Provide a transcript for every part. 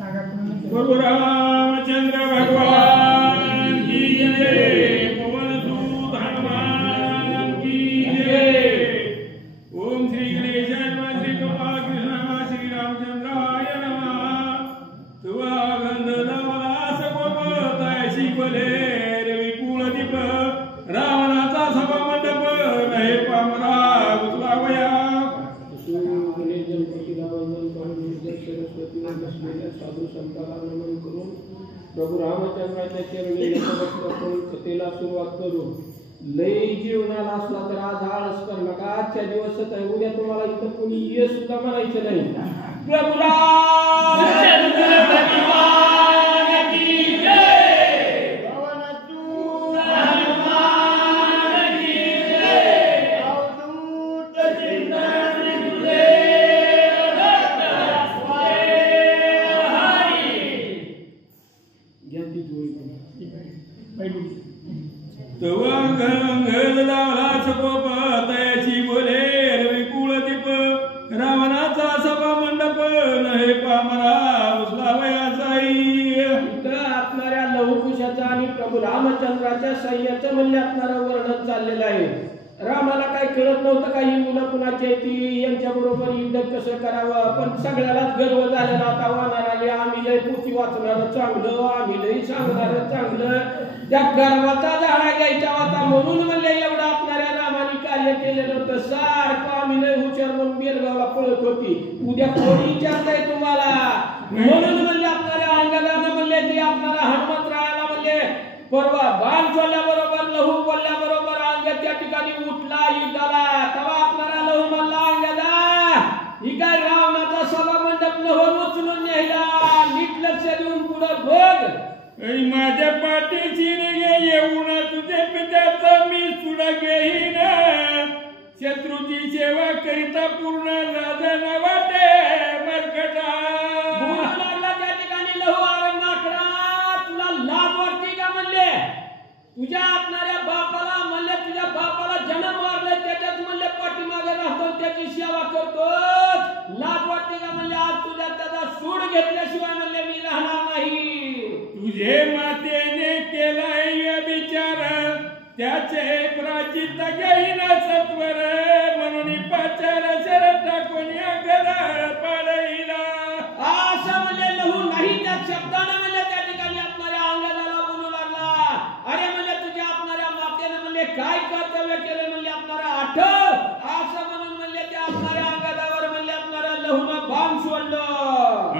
प्रभु रामचंद्र भगवान की जय, पवन सूत हनुमान की जय। ओम श्री गणेशाय नमः, श्री गोपालकृष्ण नमः, श्री रामचंद्राय नमः। तुवा गंध दावला सगोपताय शिकवले विपुल दीप, रावणाचा सभा मंडप नाही पामरा उचलावया। साधू संतांना नमन करून प्रभू रामचंद्राच्या चरणी नतमस्तक कथेला सुरुवात करू। लय जीवनाला असला तर आज आळस कर नका, आजच्या दिवसच आहे, उद्या तुम्हाला इथं कोणी ये सुद्धा म्हणायचं नाही। प्रभू रामचंद्र भगवान की जय, पवनसूत हनुमान की जय, अवधूत चिंतन तुझे रावणाचा सभा मंडप नाही पामरा उचलावयाचा। असणाऱ्या लवकुशाचा आणि प्रभू रामचंद्राच्या सैन्याचं म्हणजे असणारं वर्णन चाललेलं आहे। रामाला काय कळत नव्हतं काही मुलं कुणाची ती यांच्या बरोबर युद्ध कसं करावं, पण सगळ्यालाच गर्व झालेला आता वानराले आम्ही लय पोथी वाचणार चांगलं, आम्ही लय सांगणार चांगलं, त्या गर्वाचा झाडा घ्यायचा होता म्हणून म्हणले एवढं आपणाऱ्या रामाने कार्य केलेलं होतं। सारखं आम्ही लय हुशार म्हणून बेलगावला पळत होती, उद्या कोणी विचारताय तुम्हाला म्हणून म्हणले आपणाऱ्या अंगदानं म्हणले की आपणाला हनुमंतरायाला म्हणले परवा बाण सोडल्याबरोबर लहू बोलल्याबरोबर अंग त्या ठिकाणी उठला युद्धाला, तेव्हा आपणाला लहू म्हणला अंगदा ही काय रावणाचा सभा मंडप नव्हं उचलून न्यायला, नीट लक्ष देऊन पुढं बघ। माझ्या पाठीची येऊन तुझे पित्याचा मी सुडा घेईन, शत्रूची सेवा करिता पूर्ण राजन वाटे मरकटा। लागला त्या ठिकाणी लहू आरंगाकडा, तुला लाज वाटते का म्हणले? तुझ्या असणाऱ्या बापाला म्हणले, तुझ्या बापाला जन्म मारले त्याच्यात म्हणले पाठीमागे राहतो त्याची सेवा करतो, लाज वाटते का म्हणले? आज तुझ्या त्याचा सूड घेतल्याशिवाय म्हणले मी राहणार नाही। तुझे मातेने केलाय विचार त्याचे प्राचित घेईन सत्वर, म्हणून पाचार शरत टाकून घर पाडईला। असं म्हणले लहू नाही त्या शब्दाने म्हणले त्या ठिकाणी आपणाऱ्या अंगदाला बोलू लागला। अरे म्हणले तुझ्या आपणाऱ्या मातेने म्हणले काय कर्तव्य केले म्हणले आपणारा आठव, असं म्हणून म्हणले त्या आपणाऱ्या अंगदावर म्हणले आपणाऱ्या लहूनं बाण सोडलं।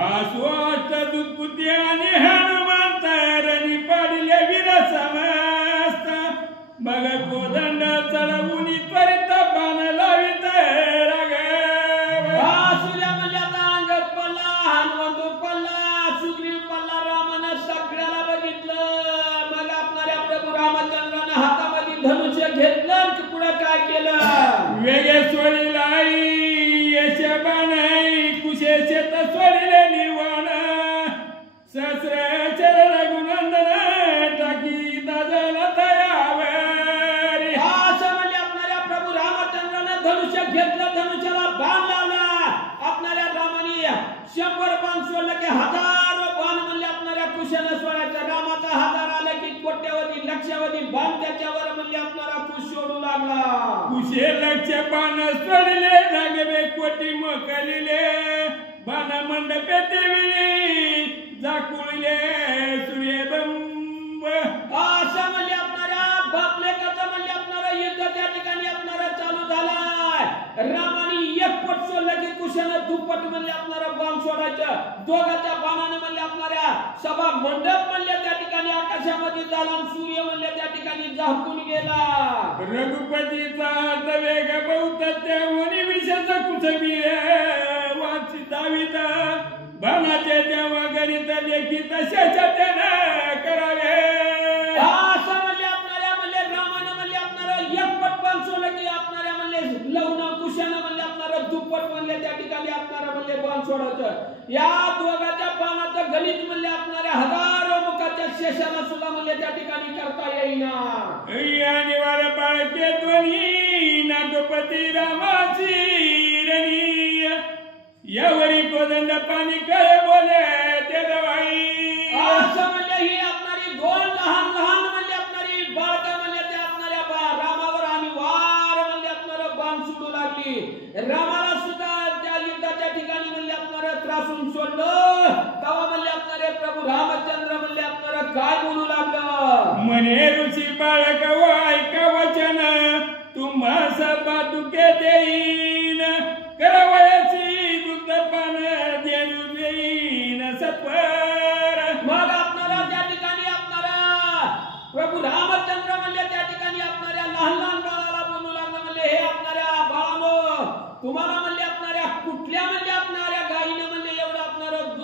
आस्वाट दुधपुती आणि हनुमंत रणी पाडले वीर समस्त, बघ कोदंड चढवून त्वरित बाण लावित राघव। आसुल्या म्हणले आता अंग पल्ला, हनुमंत पल्ला, सुग्रीव पल्ला, रामानं सगळ्याला बघितलं। मग आपणाऱ्या प्रभू रामचंद्रानं हातामध्ये धनुष्य घेतलं की पुढे काय केलं? वेगे सोडिलाई यश बाणाई, कुशे शेत सोडिले निवाण, सहस्र चरण रघुनंदन टाकी दादाला तयावर। असं म्हणले आपणाऱ्या प्रभू रामचंद्रानं धनुष्य घेतलं, धनुष्याला बाण लावला। आपणाऱ्या रामाने 100 बाण सोडलं की हजारो बाण म्हणले आपणाऱ्या कुशानं सोडायचं। रामाचा हजार आला की कोट्यावधी लक्षावधी बाण त्याच्यावर म्हणले आपणारा कुश सोडू लागला। कुशे लक्ष बाण सोडले रागवे कोटी मोकलिले, बाण मंडपे देविली जाकुळले सूर्यबंब। असं म्हणले आपणाऱ्या बापलेकाचं म्हणले आपणारा युद्ध त्या ठिकाणी आपणारा चालू झालाय। रामाने एक पट सोडलं की कुशानं दुप्पट म्हणले आपणारा बाण सोडायचं। दोघाच्या बाणाने म्हणले आपणाऱ्या सभा मंडप म्हणले त्या ठिकाणी आकाशामध्ये झाला, सूर्य म्हणले त्या ठिकाणी झाकून गेला। रघुपतीचा वेग बहुत त्याहून विशेष कुसबी वाची दावित, बाणाचे देवा गणित लेखित शेषाचन करावे। असं म्हणले आपणाऱ्या म्हणले रामानं म्हणले आपणारा एक पट बाण सोडलं की आपणाऱ्या म्हणले लवणं कुशानं म्हणले आपणारा दुप्पट म्हणले त्या ठिकाणी आपणारा म्हणले बाण सोडायचं। या दोघाच्या बाणाचं गणित म्हणले आपणाऱ्या हजारो मुखाच्या शेषाला सुद्धा म्हणले त्या ठिकाणी करता येईना। आणि वार बाळके ध्वनी नाटोपती रामाची रणी, यावरी कोदंड पाणी काय बोले ते सत्वर. मग आपणारा त्या ठिकाणी आपणारा प्रभू रामचंद्र म्हणले त्या ठिकाणी आपणाऱ्या लहान लहान बाळाला बोलू लागलं. म्हणले हे आपणाऱ्या बाळानो, तुम्हाला म्हणले आपणाऱ्या कुठल्या म्हणले आपणाऱ्या गाईने म्हणले एवढं आपणारं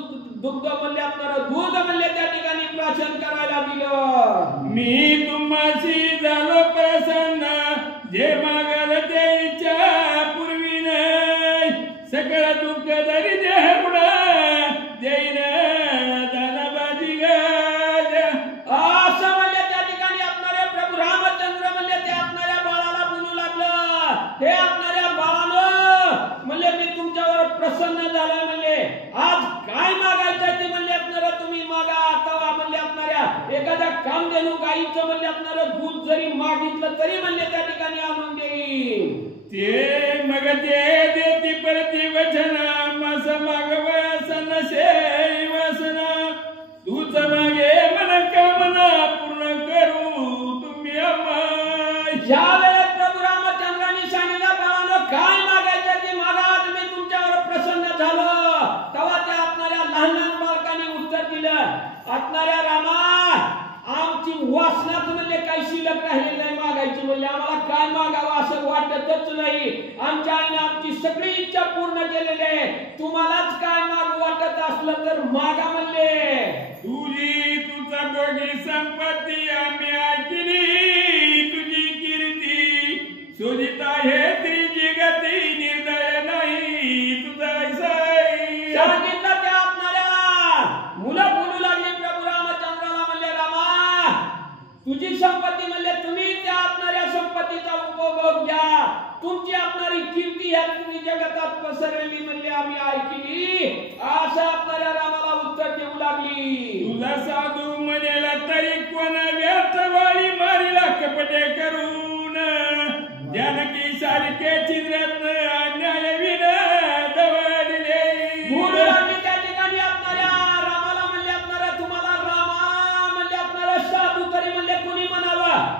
दुग्ध म्हणले आपणारं दूध म्हणले त्या ठिकाणी प्राशन करायला दिलं. मी तुम्हाशी झालो प्रसन्न, जे मागाल ते इच्छा पूर्वी नाही. सकळ दुःख तरी देह पुढा देईन धनबाजी गाज. असं म्हणले त्या ठिकाणी आपणारे प्रभू रामचंद्र म्हणले ते आपणाऱ्या बाळाला बोलू लागलं. हे आपणाऱ्या बाळानं म्हणले मी तुमच्यावर प्रसन्न झालोय. म्हणले आज काय मागायचं ते म्हणले आपणारा तुम्ही मागा. आता म्हणले आपणाऱ्या एखाद्या कामधेनू गाईचं म्हणले आपणारं दूध जरी मागितलं तरी म्हणले त्या ठिकाणी आणून देईन. ते मग ते देती परती वचन, मस मागवस नसे वसना. तूच मागे मन कामना पूर्ण करू तुम्ही अमाय. ज्या वेळेस प्रभू रामचंद्रांनी सांगितलं बाळानं काय मागायचं ते मागा, तुम्ही तुमच्यावर प्रसन्न झालं. तेव्हा त्या आपणाऱ्या लहान लहान बालकांनी उत्तर दिलं, आपणाऱ्या रामा आमची वासनाच म्हणले काही शिल्लक राहिलेली नाही मागायची. म्हणले आम्हाला काय मागावं असं वाटतच नाही. आमच्या आईने आमची सगळी इच्छा पूर्ण केलेली आहे. तुम्हालाच काय मागू वाटत असलं तर मागा म्हणले. तुझी तुझा दोघी संपत्ती आम्ही ऐकली, तुझी कीर्ती शोधित आहे त्रिजी गती. निर्दय नाही तुझा सांगितलं त्या आपणाऱ्या मुलं बोलू लागली प्रभू रामचंद्राला. म्हणले रामा तुझी संपत्ती म्हणले तुम्ही त्या आपणाऱ्या संपत्तीचा उपभोग घ्या. तुमची आपणारी कीर्ती ह्या तुम्ही जगतात पसरवली म्हणले आम्ही ऐकली. असं आपणाऱ्या रामाला उत्तर देऊ लागली. तुझा साधू म्हणेला तरी कोण व्यर्थवाळी मारीला कपटे करून. जानकी सारखे चित्रत्न अन्याय विन दवडले. बोलू लागली त्या ठिकाणी आपणाऱ्या रामाला. म्हणले आपणाऱ्या तुम्हाला रामा म्हणले आपणारा साधू तरी म्हणले कोणी म्हणावं.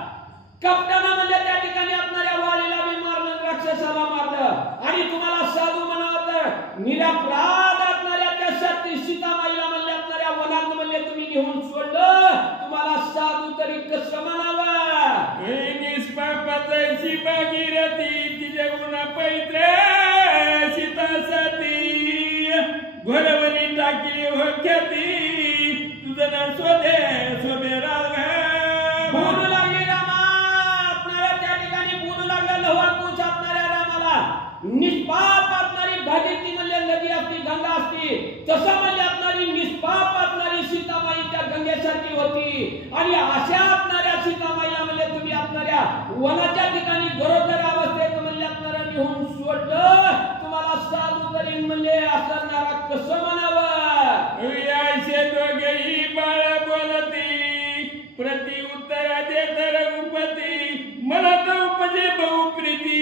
कपटानं म्हणले त्या ठिकाणी आपणाऱ्या वालीला बी मारलं, राक्षसाला मारलं. आणि तुम्हाला साधू म्हणावं तर निरपराध आपणाऱ्या त्या सती सीतामाईला म्हणले आपणाऱ्या वनात म्हणले तुम्ही नेऊन सोडलं. तुम्हाला साधू तरी कसं म्हणावं. निष्पापाची भागीरथी तिच्या गुणा पैत्र सीता सती. घोरवणी टाकली हो ख्याती, तुझं ना स्वदे स्वबे राग. बोलू लागली रामा आपणाऱ्या त्या ठिकाणी बोलू लागला लहानकुश आपणाऱ्या रामाला. निष्पाप असणारी भागीरथी म्हणले नदी असती, गंगा असती, तसं म्हणले आपणारी निष्पाप असणारी सीतामाई त्या गंगेसारखी होती. आणि अशा आपणाऱ्या सीतामाईला म्हणले तुम्ही आपणाऱ्या वनाच्या ठिकाणी गरोदर अवस्थेत म्हणले आपणारा नेऊन सोडलं. तुम्हाला साधू तरी म्हणले असणारा कसं म्हणावं. असे दोघेही बाळ बोलती, प्रति उत्तर देत रघुपती. मला तर उपजे बहुप्रीती,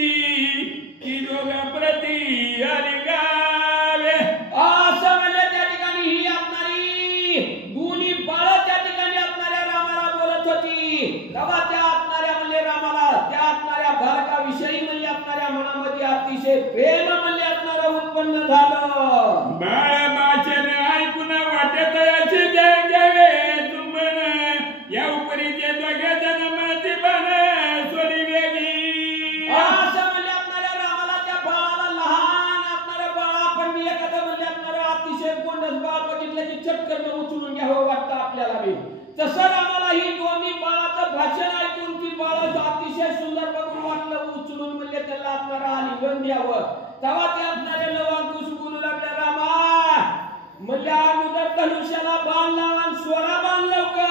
की दोघा प्रती आली गावे. असं म्हणले त्या ठिकाणी ही आपणारी दोन्ही बाळ त्या ठिकाणी आपणाऱ्या रामाला बोलत होती. तेव्हा त्या आपणाऱ्या म्हणले रामाला त्या आपणाऱ्या बालकाविषयी म्हणले आपणाऱ्या मनामध्ये अतिशय प्रेम म्हणले आपणारा उत्पन्न झालं. बाळ वाचन ऐकून वाटत असे घ्यावे तुंबन. या उपरीचे दोघे जण मती बन सोडी वेगळी. असं म्हणले आपणाऱ्या रामाला त्या बाळाला लहान आपणाऱ्या बाळ आपण एखादं म्हणजे आपणारा अतिशय गोंडस बाळ बघितलं की चटकन उचलून घ्यावं वाटतं आपल्याला बी. तसं रामाला ही दोन्ही बाळाचं भाषण ऐकून ती बाळाचं अतिशय सुंदर बघून वाटलं. उचलून म्हणजे त्याला आपणारा आलिंगन द्यावं. तेव्हा ते आपणारे लवंकुश बोलू लागले रामा म्हणजे अगोदर धनुष्याला बाण लावा, स्वरा बाण लवकर.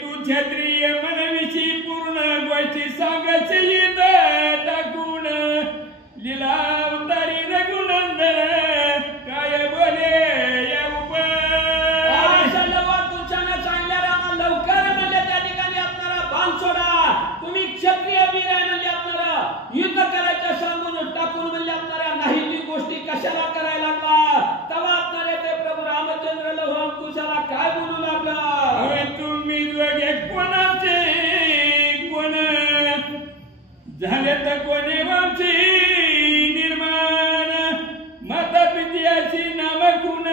तू क्षत्रिय मनविषयी पूर्ण गोष्टी सांगायचे येत टाकून. लीला अवतारी रघुनंदन काय बोले या असं लवकुशानं सांगल्या रामा लवकर म्हणजे त्या ठिकाणी आपणारा बाण सोडा. तुम्ही क्षत्रिय वीर आहे म्हणजे आपणारा युद्ध करायचं सांगून टाकून म्हणजे आपणाऱ्या नाही ती गोष्टी कशाला करायला लागला. तेव्हा आपणारे ते प्रभू रामचंद्र लवकुशाला काय बोलू लागला. तुम्ही दोघे कोणाचे कोण झाले तर कोणी वंशी निर्माण. माता पित्याची नाव गुण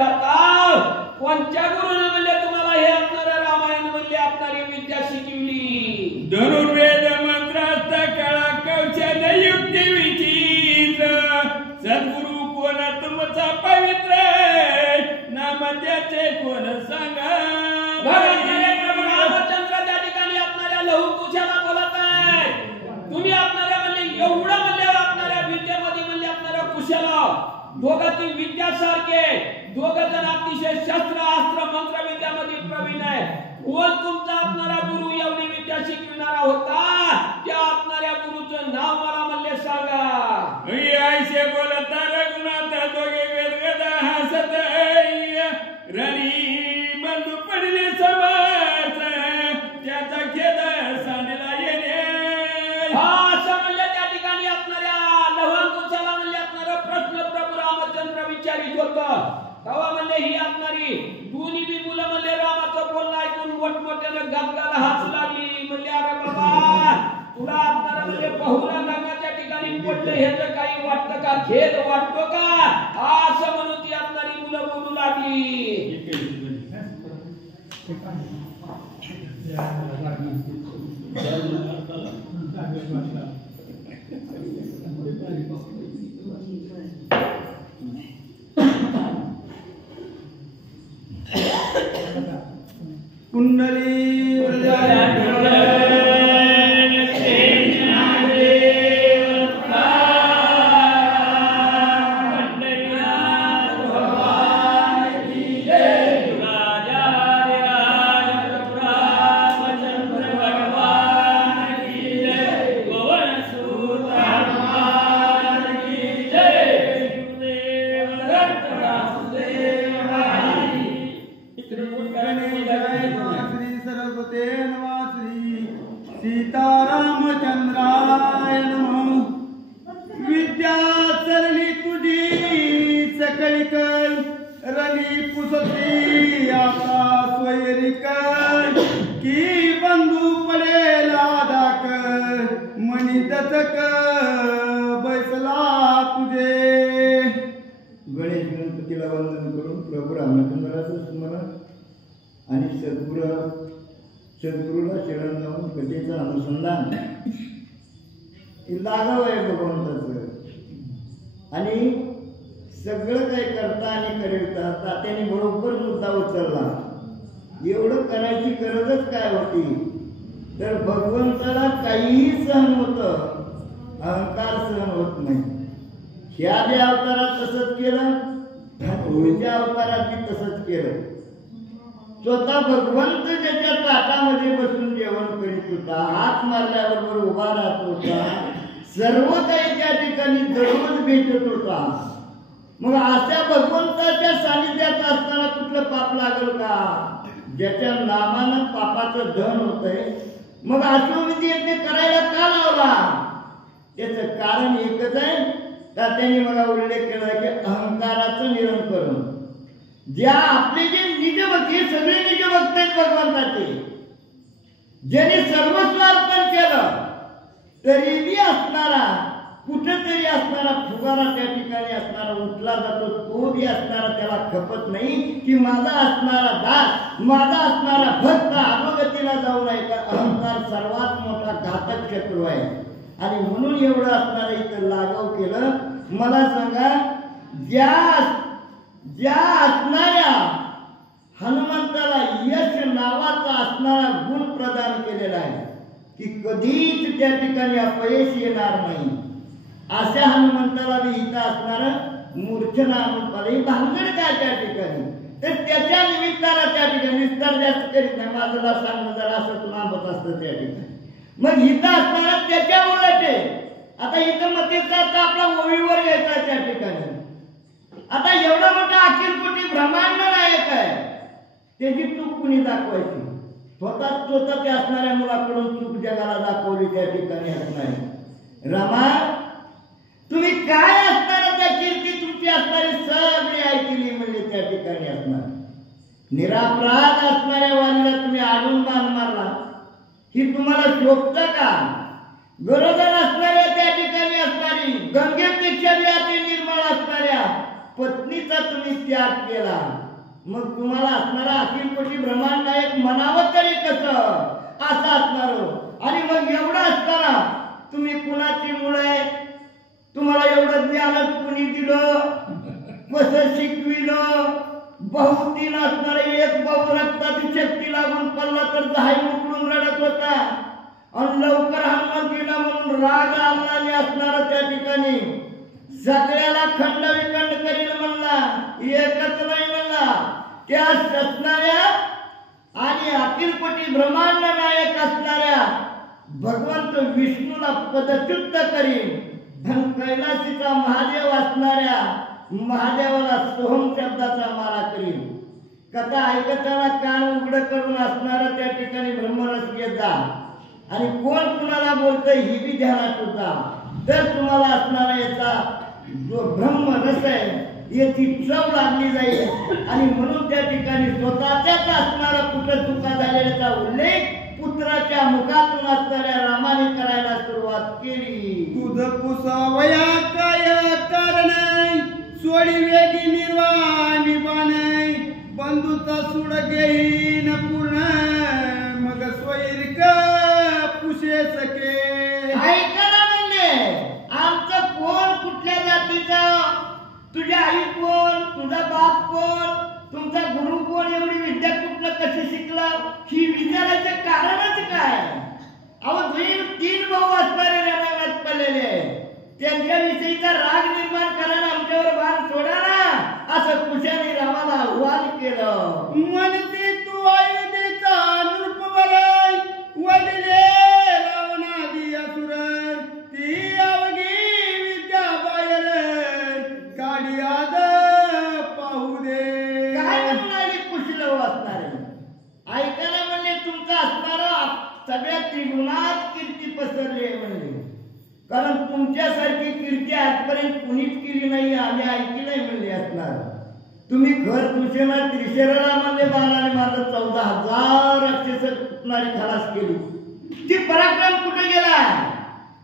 करता कोणत्या गुरुने म्हणले तुम्हाला हे असणारे रामायण म्हणले असणारी विद्या शिकवली? धनुर्वेद मंत्रार्थ कळा कौशल्य युक्ती विचित्र सद्गुरु कोण तुमचा पवित्र नाम त्याचे कोण सांगा? प्रभू रामचंद्र त्या ठिकाणी असणाऱ्या लहुकुशाला बोलत आहे. तुम्ही असणाऱ्या म्हणले एवढं म्हणले असणाऱ्या विद्येमध्ये म्हणले असणाऱ्या कुशाला दोघांची विद्यासारखे दोघं जण अतिशय शस्त्र अस्त्र मंत्र विद्यामध्ये प्रवीण आहे. कोण तुमचा असणारा गुरु एवढी विद्या शिकविणारा होता? त्या असणाऱ्या गुरुचं नाव मला म्हणले सांगा. ऐसे बोलत रघुनाथ दोघे वेदगदा हसत रणी बंधू पडले समर्थ त्याचा खेद सांडला येणे. असं म्हणले त्या ठिकाणी असणाऱ्या लहानकुशाला म्हणले असणारा प्रश्न प्रभू रामचंद्र विचारित होतं. तेव्हा म्हणले ही असणारी दोन्ही बी मुलं म्हणले रामाचं बोलणं ऐकून मोठमोठ्यानं गदगाला हात लागली. म्हणले अरे बाबा तुला असणारा म्हणजे बहुला गंगाच्या ठिकाणी पडलं ह्याचं काही वाटतं का? खेद वाटतो का? असं म्हणून ती असणारी मुलं बोलू लागली. कुंडली सीतारामचंद्राय नमः. विद्या सरली तुझी सकळी कळ रली पुसती आता सोयरी कळ की बंधू पडेला दाक मनी दचक बैसला तुझे. गणेश गणपतीला वंदन करून प्रभू रामचंद्राचं स्मरण आणि सद्गुरूला शरण जाऊन कथेचं अनुसंधान लागाव आहे भगवंताचं. आणि सगळं काही करता आणि करता तात्याने बरोबर मुद्दा उचलला. एवढं करायची गरजच काय होती? तर भगवंताला काहीही सहन होतं, अहंकार सहन होत नाही. ह्या बी अवतारात तसंच केलं, पुढच्या अवतारात बी तसंच केलं. स्वतः भगवंत त्याच्या ताटामध्ये बसून जेवण करीत होता, हात मारल्याबरोबर उभा राहत होता, सर्व काही त्या ठिकाणी दररोज भेटत होता. मग अशा भगवंताच्या सानिध्यात असताना कुठलं पाप लागल का? ज्याच्या नामानं पापाचं धन होतंय. मग अश्वमेध यज्ञ करायला का लावला? त्याचं कारण एकच आहे. त्याने मला उल्लेख केला की अहंकाराचं निरंकरण. ज्या आपले जे निजभक्त, हे सगळे निजभक्त आहेत भगवंताचे, ज्याने सर्वस्व अर्पण केलं तरीही असणारा कुठेतरी असणारा फुगारा त्या ठिकाणी असणारा उठला जातो. तो बी असणारा त्याला खपत नाही की माझा असणारा दास, माझा असणारा भक्त अधोगतीला जाऊ नये. का अहंकार सर्वात मोठा घातक शत्रू आहे. आणि म्हणून एवढं असणारा इथं लाघव केलं. मला सांगा, ज्या असणाऱ्या हनुमंताला यश नावाचा असणारा गुण प्रदान केलेला आहे की कधीच त्या ठिकाणी अपयश येणार नाही, अशा हनुमंताला बी इथं असणार मूर्छना आणून पाहिजे. भानगड काय त्या ठिकाणी? तर त्याच्या निमित्ताला त्या ठिकाणी विस्तार जास्त करीत नाही. माझला सांगणं जरा असं लांबत असतं त्या ठिकाणी. मग इथं असणारा त्याच्या उलट आहे. आता इथं मतेचा आपला ओळीवर घ्यायचा त्या ठिकाणी. आता एवढा मोठा अखिल कोटी ब्रह्मांड नायक आहे, त्याची चूक कुणी दाखवायची? स्वतः ते असणाऱ्या मुलाकडून चूक जगाला दाखवली त्या ठिकाणी असणार. रमा, तुम्ही काय असणार त्या कीर्ती तुमची असणारी सगळी ऐकली म्हणजे त्या ठिकाणी असणार. निरापराध असणाऱ्या वाणीला तुम्ही आडून बाण मारला, ही तुम्हाला शोभतं का? गरोदर असणाऱ्या त्या ठिकाणी असणारी, गंगेपेक्षा बी अति निर्मळ असणाऱ्या पत्नीचा तुम्ही त्याग केला, मग तुम्हाला असणारा अखिल कोटी ब्रह्मांड नायक म्हणावं तरी कसं असं असणार. आणि मग एवढं असताना तुम्ही कुणाची मुळे, तुम्हाला एवढं ज्ञान कुणी दिलं, कसं शिकविलं, बहुतीन असणारे एक भाऊ रक्ताची शक्ती लागून पडला तर दहाई उकळून रडत होता आणि लवकर हनुमंतीला म्हणून राग आणला असणार त्या ठिकाणी सगळ्याला खंड विखंड करील म्हणला, एकच नाही म्हणला. त्या असणाऱ्या आणि अखिल कोटी ब्रह्मांड नायक असणाऱ्या भगवंत विष्णूला पदच्युत करीन आणि कैलासीचा महादेव असणाऱ्या महादेवाला सोहम शब्दाचा मारा करीन. कथा ऐकताना कान उघड करून असणारा त्या ठिकाणी ब्रह्मरस घेत जा आणि कोण कुणाला बोलतंय ही बी ध्यानात होता. तर तुम्हाला असणारा याचा जो ब्रह्मरस आहे याची चव लागली जाईल. आणि म्हणून त्या ठिकाणी स्वतःच्याच असणारा कुठं चुका झालेल्याचा उल्लेख पुत्राच्या मुखातून असणाऱ्या रामाने करायला सुरुवात केली. तुझ पुसावया काय कारण सोडी वेगी निर्वाणी बाण बंधूचा सुड घेईन पूर्ण मग स्वैरिक पुषे सके. ऐकायला म्हणले आमचं कोण कुठल्या जातीचं, तुझी आई कोण, तुझा बाप कोण, तुमचा गुरु कोण, एवढी विद्या कुठलं कशी शिकला, ही विचारायचं कारणच काय. अहो तीन भाऊ असणारे रणांगणात पडलेले, त्यांच्याविषयीचा राग निर्माण करायला आमच्यावर बाण सोडा ना असं कुशाने रामाला आव्हान केलं. म्हणते तू आई देता नृपवर वडिले रावणादी असुर ती अवघी विद्या बायल काढी आज पाहू दे. काय म्हणून आली कुशल असणारे. ऐकायला म्हणले तुमचा असणारा सगळ्या त्रिगुणात कीर्ती पसरली आहे म्हणले, कारण तुमच्यासारखी कीर्ती आजपर्यंत कुणीच केली नाही, आम्ही ऐकली नाही म्हणले असणार. तुम्ही घर तुझेना त्रिशेराला म्हणले बाणाने मात्र 14,000 राक्षसांची खलास केली. ती पराक्रम कुठे गेला.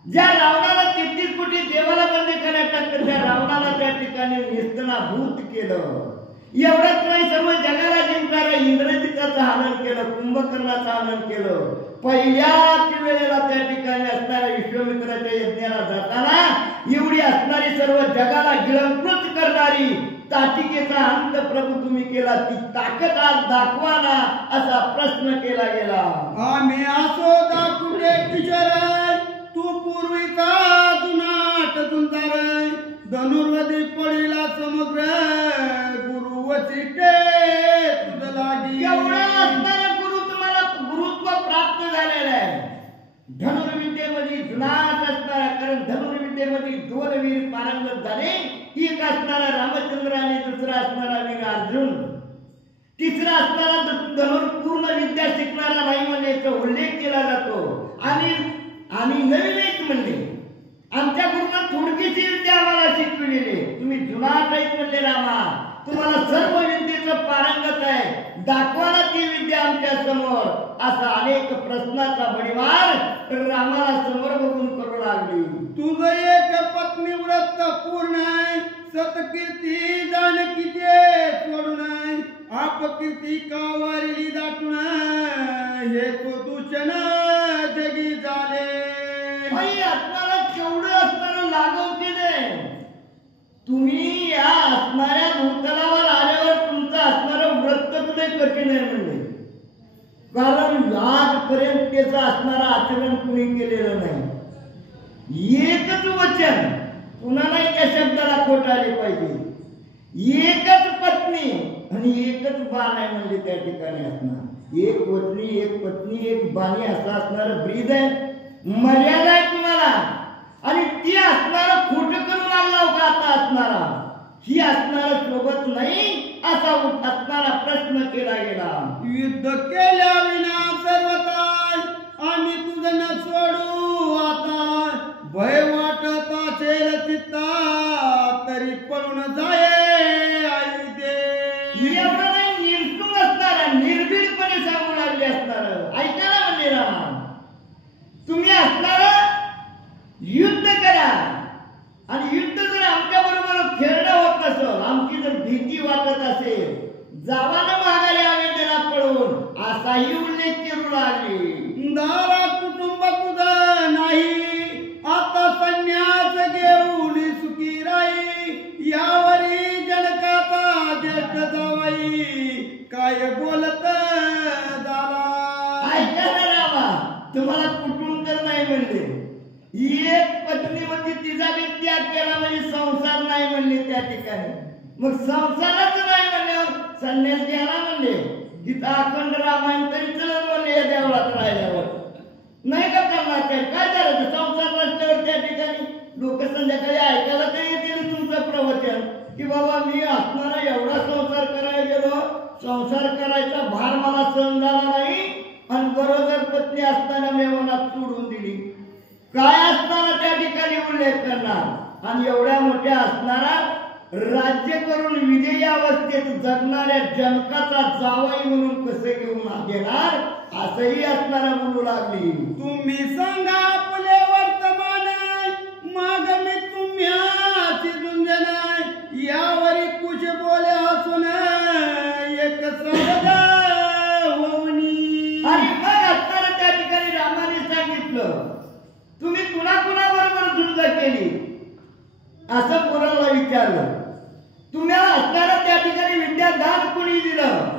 ज्या रावणाला 33 कोटी देवाला बंदी करण्यात टाकलं त्या रावणाला त्या ठिकाणी निस्तनाभूत केलं. एवढंच नाही सर्व जगाला जिंकणाऱ्या इंद्रजिताचं हनन केलं, कुंभकर्णाचं हनन केलं. पहिल्याच वेळेला त्या ठिकाणी असणाऱ्या विश्वामित्राच्या यज्ञाला जाताना एवढी असणारी सर्व जगाला गिळंकृत करणारी ताटिकेचा अंत प्रभू तुम्ही केला, ती ताकद आज दाखवा ना असा प्रश्न केला गेला. आम्ही असो दाखवले किशोर तू पूर्वीचा जुनाट तुंजार धनुर्वदी पडिला समग्र गुरु वचिटे तुझ लागी. एवढा असणारा गुरु तुम्हाला गुरुत्व प्राप्त झालेलं आहे. धनुर्विद्येमध्ये जुनाट असणारा, कारण धनुर्विद्येमध्ये 2 वीर पारंगत झाले, एक असणारा रामचंद्र आणि दुसरा असणारा वीर अर्जुन. तिसरा असणारा धनुर्पूर्ण विद्या शिकणारा नाही म्हणजे याचा उल्लेख केला जातो. आणि नवीन एक म्हणले आमच्या गुरुनं थोडकीची विद्या आम्हाला शिकविलेली, तुम्ही जुनाट आहेत म्हणले रामा, तुम्हाला सर्व विद्येचं पारंगत आहे, दाखवाना ती विद्या आमच्या समोर. असा अनेक प्रश्नाचा बडीवार रामाला समोर बघून करू लागली. तुझं एक पत्नी व्रत पूर्ण सतकीर्ती जाण किती सोडून अपकीर्ती कावारी दाटून हे तो दूषण जगी झाले. असणारा केवढं असणारं लागव केले. तुम्ही या असणाऱ्या भूतलावर आल्यावर तुमचं असणारं व्रत तुझे कठीण आहे म्हणले, कारण आजपर्यंत त्याचं असणारं आचरण कुणी केलेलं नाही. एकच वचन, कुणालाही त्या शब्दाला खोट आले पाहिजे, एकच पत्नी आणि एकच बाण आहे म्हणजे त्या ठिकाणी असणार. एक वचनी, एक पत्नी, एक बाणी असं असणारं ब्रीद आहे, मर्यादा आहे तुम्हाला. आणि ती असणारं खोटं करून आणला का आता असणारा, ही असणारं सोबत नाही असा असणारा प्रश्न केला गेला. युद्ध केल्या विना सर्वताय आम्ही तुझं न सोडू आता, भय वाटत असेल चित्ता तरी पळून जाये आई दे. एवढं नाही, निर्सुम असणारा, निर्भीडपणे सांगू लागले असणार. ऐकायला म्हणले रामा, तुम्ही असणार युद्ध करा. आणि युद्ध जर आमच्या बरोबर खेळणं होत नसेल, आमची असाही उल्लेख करू लागली. दारा कुटुंब तुझं नाही आता संन्यास घेऊन सुखी राही यावरी जनकाचा ज्येष्ठ जावई काय बोलत झाला. ऐका ना रामा, तुम्हाला कुटुंब तर नाही म्हणले, एक पत्नी होती तिचा बी त्याग केला म्हणजे संसार नाही म्हणले त्या ठिकाणी. मग संसाराच नाही म्हणल्यावर संन्यास घ्यायला म्हणले. तिथं अखंड रामायण तरी चलत म्हणले या देवळात राहिल्यावर नाही का करणार. काय करायचं संसार नसल्यावर त्या ठिकाणी लोक संध्याकाळी ऐकायला तरी येतील तुमचं प्रवचन की बाबा मी असणारा एवढा संसार करायला गेलो, संसार करायचा भार मला सहन झाला नाही आणि बरोबर पत्नी असताना मेवनात सोडून दिली. काय असताना त्या ठिकाणी उल्लेख करणार आणि एवढ्या मोठ्या असणारा राज्य करून विजयी अवस्थेत जगणाऱ्या जनकाचा जावई म्हणून कसे घेऊन घेणार असंही असणारा बोलू लागली. तुम्ही सांगा आपले वर्तमान मग मी तुम्हाची झुंजनाय यावरी कुछ बोले हसून एक सहजा होऊनी. आणि मग असताना त्या ठिकाणी रामाने सांगितलं तुम्ही कुणाकुणाबरोबर झुंज केली असं कोणाला विचारलं. तुम्हाला असणारा त्या ठिकाणी विद्यादान कुणी दिलं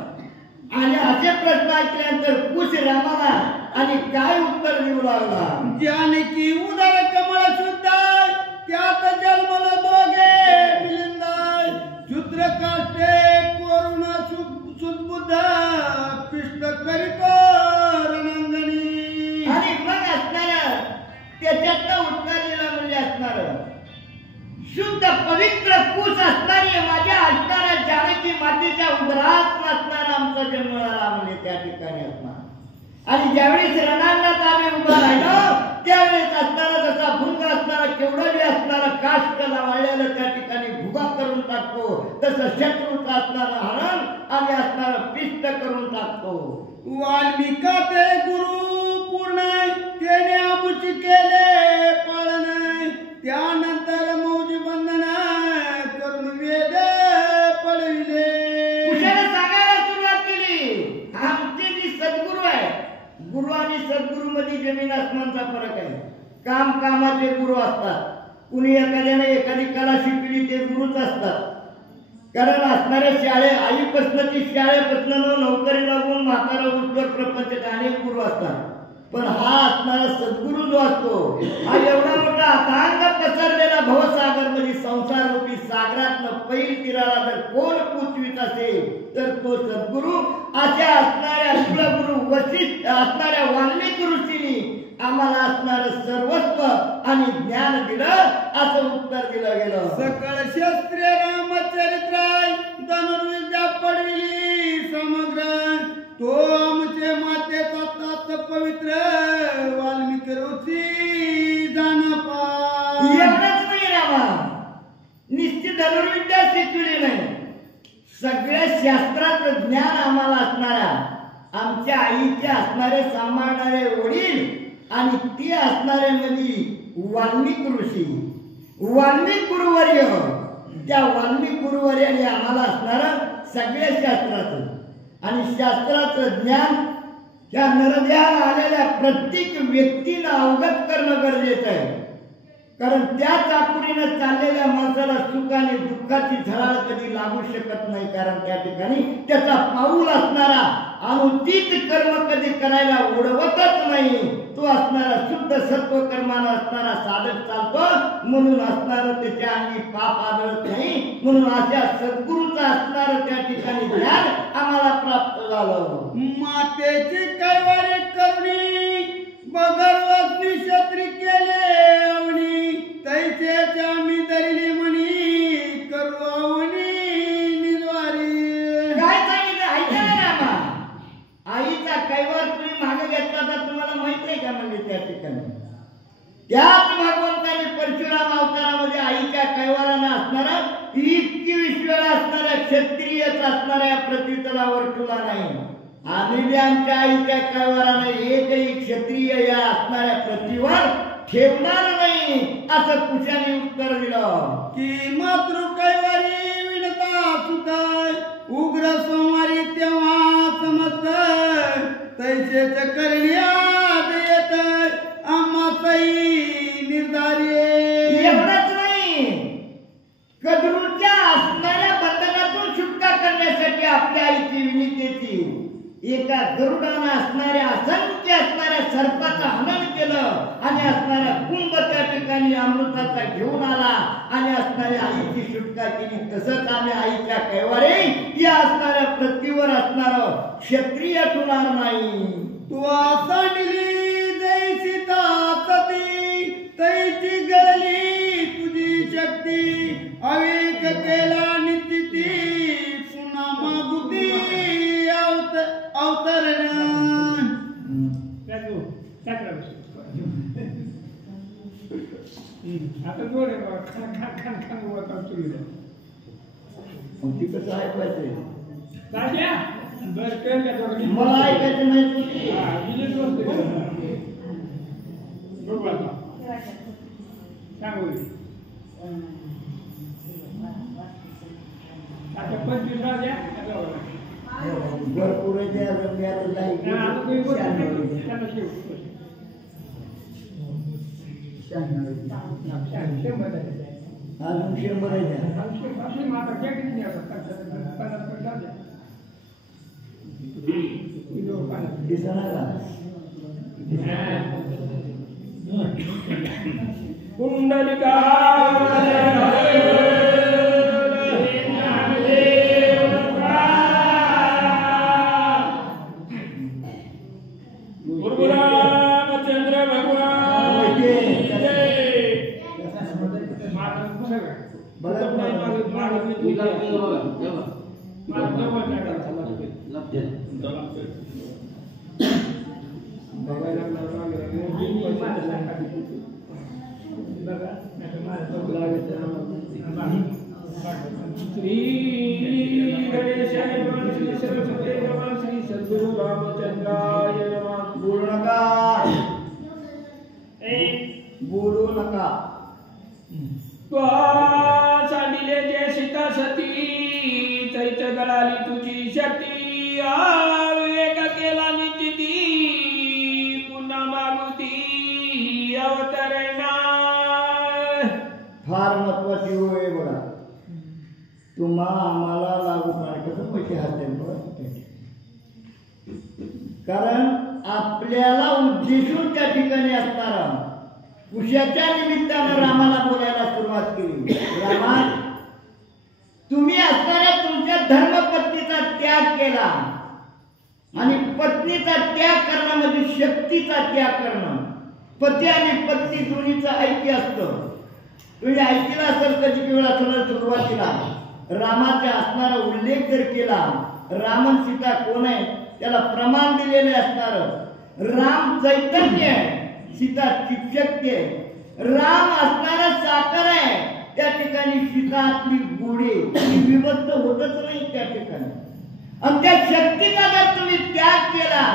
आणि असे प्रश्न ऐकल्यानंतर कुश रामाला आणि काय उत्तर देऊ लागला. जानकी उदर कमळ शुद्ध त्यात जन्मल दोघे मिलिंदाय शूद्र काष्टे कोरुण सुद्बुद्ध पिष्ट करीतो रणंगणी. आणि मग असणारा त्याच्यातलं उत्तर दिलं म्हणजे असणार शुद्ध पवित्र कुश असणारी माझ्या असणाऱ्या जानकी मातेच्या उदरात असणारा आमचा जन्म झाला म्हणजे त्या ठिकाणी असणार. आणि ज्यावेळेस रणांगणात आम्ही उभा राहिलो त्यावेळेस असणारा जसा भुंग असणारा केवढं असणारा काष्ट वाळलेलं त्या ठिकाणी भुगा करून टाकतो तसं शत्रूचा असणारा हरण आम्ही असणारा पिष्ट करून टाकतो. वाल्मिका ते गुरु पूर्ण त्याने आमुची केले पाळण त्यानंतर मौजी बंधन करून वेद पडविले. कुशाला सांगायला सुरुवात केली आमचे जी सद्गुरू आहे, गुरु आणि सद्गुरू मध्ये जमीन आसमानचा फरक आहे. काम कामाचे गुरु असतात, कुणी एखाद्याने एखादी कला शिकली ते गुरुच असतात. कारण असणाऱ्या आईपासून ती शाळेपासून नोकरी लागून म्हातारा उत्तर प्रपंच अनेक गुरु असतात. पण हा असणारा सद्गुरू जो असतो हा एवढा मोठा अथांग पसरलेला भवसागर मध्ये संसार रूपी सागरातनं पैल तीराला जर कोण पोचवित असेल तर तो सद्गुरू. अशा असणाऱ्या कुलगुरू वशिष्ठ असणाऱ्या वाल्मिकी ऋषींनी आम्हाला असणारं सर्वस्व आणि ज्ञान दिलं असं उत्तर दिलं गेलं. सकळ शास्त्रीय रामचरित्र धनुर्विद्या पडविली समग्र तो आमचे मातेचा तात पवित्र वाल्मिकी ऋषी जाण पा. एवढंच नाही रामा, निश्चित धनुर्विद्या शिकवली नाही, सगळ्या शास्त्राचं ज्ञान आम्हाला असणारा आमच्या आईचे असणारे सांभाळणारे वडील आणि ती असणारे म्हणजे वाल्मिकी ऋषी वाल्मिकी गुरुवर्य. त्या वाल्मिकी गुरुवर्याने आम्हाला असणारं सगळ्या शास्त्राचं आणि शास्त्राचं ज्ञान या नरदेहाला आलेल्या प्रत्येक व्यक्तीला अवगत करणं गरजेचं आहे. कारण त्या चाकुरीनं चाललेल्या माणसाला सुख आणि दुःखाची झळाळ कधी लागू शकत नाही. कारण त्या ठिकाणी त्याचा पाऊल असणारा अनुचित कर्म कधी करायला उडवतच नाही. तो असणारा शुद्ध सत्व कर्मानं असणारा साधक चालतो म्हणून असणारं त्याच्या अंगी पाप आढळत नाही. म्हणून अशा सद्गुरूचं असणारं त्या ठिकाणी ज्ञान आम्हाला प्राप्त झालं. मातेची कैवारी करणी बगरवसनी क्षत्री केले अवनी तैसेच आम्ही धरली म्हणी करू अवनी निद्वारी. काय सांगितलं ऐका ना रामा, आईचा कैवार तुम्ही मागे घेतला तर तुम्हाला माहित नाही का म्हणजे त्या ठिकाणी त्याच भगवंताने परशुराम अवतारामध्ये आईच्या कैवारानं असणारा 21 वेळा असणाऱ्या क्षत्रियच असणाऱ्या प्रतितलावर ठेवला नाही. आम्ही बी आमच्या आईच्या कैवारानं एकही क्षत्रिय या असणाऱ्या पृथ्वीवर ठेवणार नाही असं कुशाने उत्तर दिलं. की मातृ कैवारी विणता सुताय उग्र सोमवारी तेव्हा समजत तैसेच करण्यात येत आम्हाचाही निर्धारी एवढंच नाही, कदरूच्या असणाऱ्या बंधनातून सुटका करण्यासाठी आपल्या आईची विनंतीची एका गरुडानं असणाऱ्या असंख्य असणाऱ्या सर्पाचा हनन केलं आणि असणाऱ्या कुंभ त्या ठिकाणी अमृताचा घेऊन आला आणि असणाऱ्या आईची सुटका केली. तसंच आम्ही आईच्या कैवारे या असणाऱ्या पृथ्वीवर असणार क्षत्रिय ठेवणार नाही. तू सांडली जैसी ताकदी तैची गळली तुझी शक्ती अवेक केला निश्चिती पुन्हा मागुती अवतरण आता जोर आहे बाबा. खान खान खान खान होता तुला ती कसं ऐकायचंय राजा बर केलं मला ऐकायचं नाही तुझी. हा विजय जोर बरोबर सांगू आता 25 राजा भरपूर आहे त्या रम्यात नाही. आता तुम्ही त्यांना शिव अजून 100 आहे त्या. दिसणार का? कुंडलिका रामचंद्र भगवान श्री गणेशाय नमः, श्री सरस्वती नमः, श्री सद्गुरु रामचंद्राय नमः. बोलू नका, बोलू नका. सांडिले जे सीता सती चैत गळाली तुझी शक्ती आवेग केला निश्चिती पुन्हा मागुती अवतरणा. फार महत्वाची होय बघा. तुम्हा आम्हाला लागू नाही कसं पैसे हातेल बघा. कारण आपल्याला उद्देशून त्या ठिकाणी असणारा उशाच्या निमित्तानं रामाला बोलायला सुरुवात केली. रामा, तुम्ही असणाऱ्या तुमच्या धर्मपत्नीचा त्याग केला आणि पत्नीचा त्याग करणं म्हणजे शक्तीचा त्याग करणं. पती आणि पत्नी दोन्हीचं ऐक्य असतं. तुम्ही ऐकलं असेल कधी वेळा असणार सुरुवातीला रामाचा असणारा उल्लेख जर केला, रामन सीता कोण आहे त्याला प्रमाण दिलेले असणार. राम चैतन्य आहे, सीता चित्शक्ती आहे. राम असणारा साखर आहे, त्या ठिकाणी सीता आपली गोडी ती विभक्त होतच नाही त्या ठिकाणी. आणि त्या शक्तीचा जर तुम्ही त्याग केला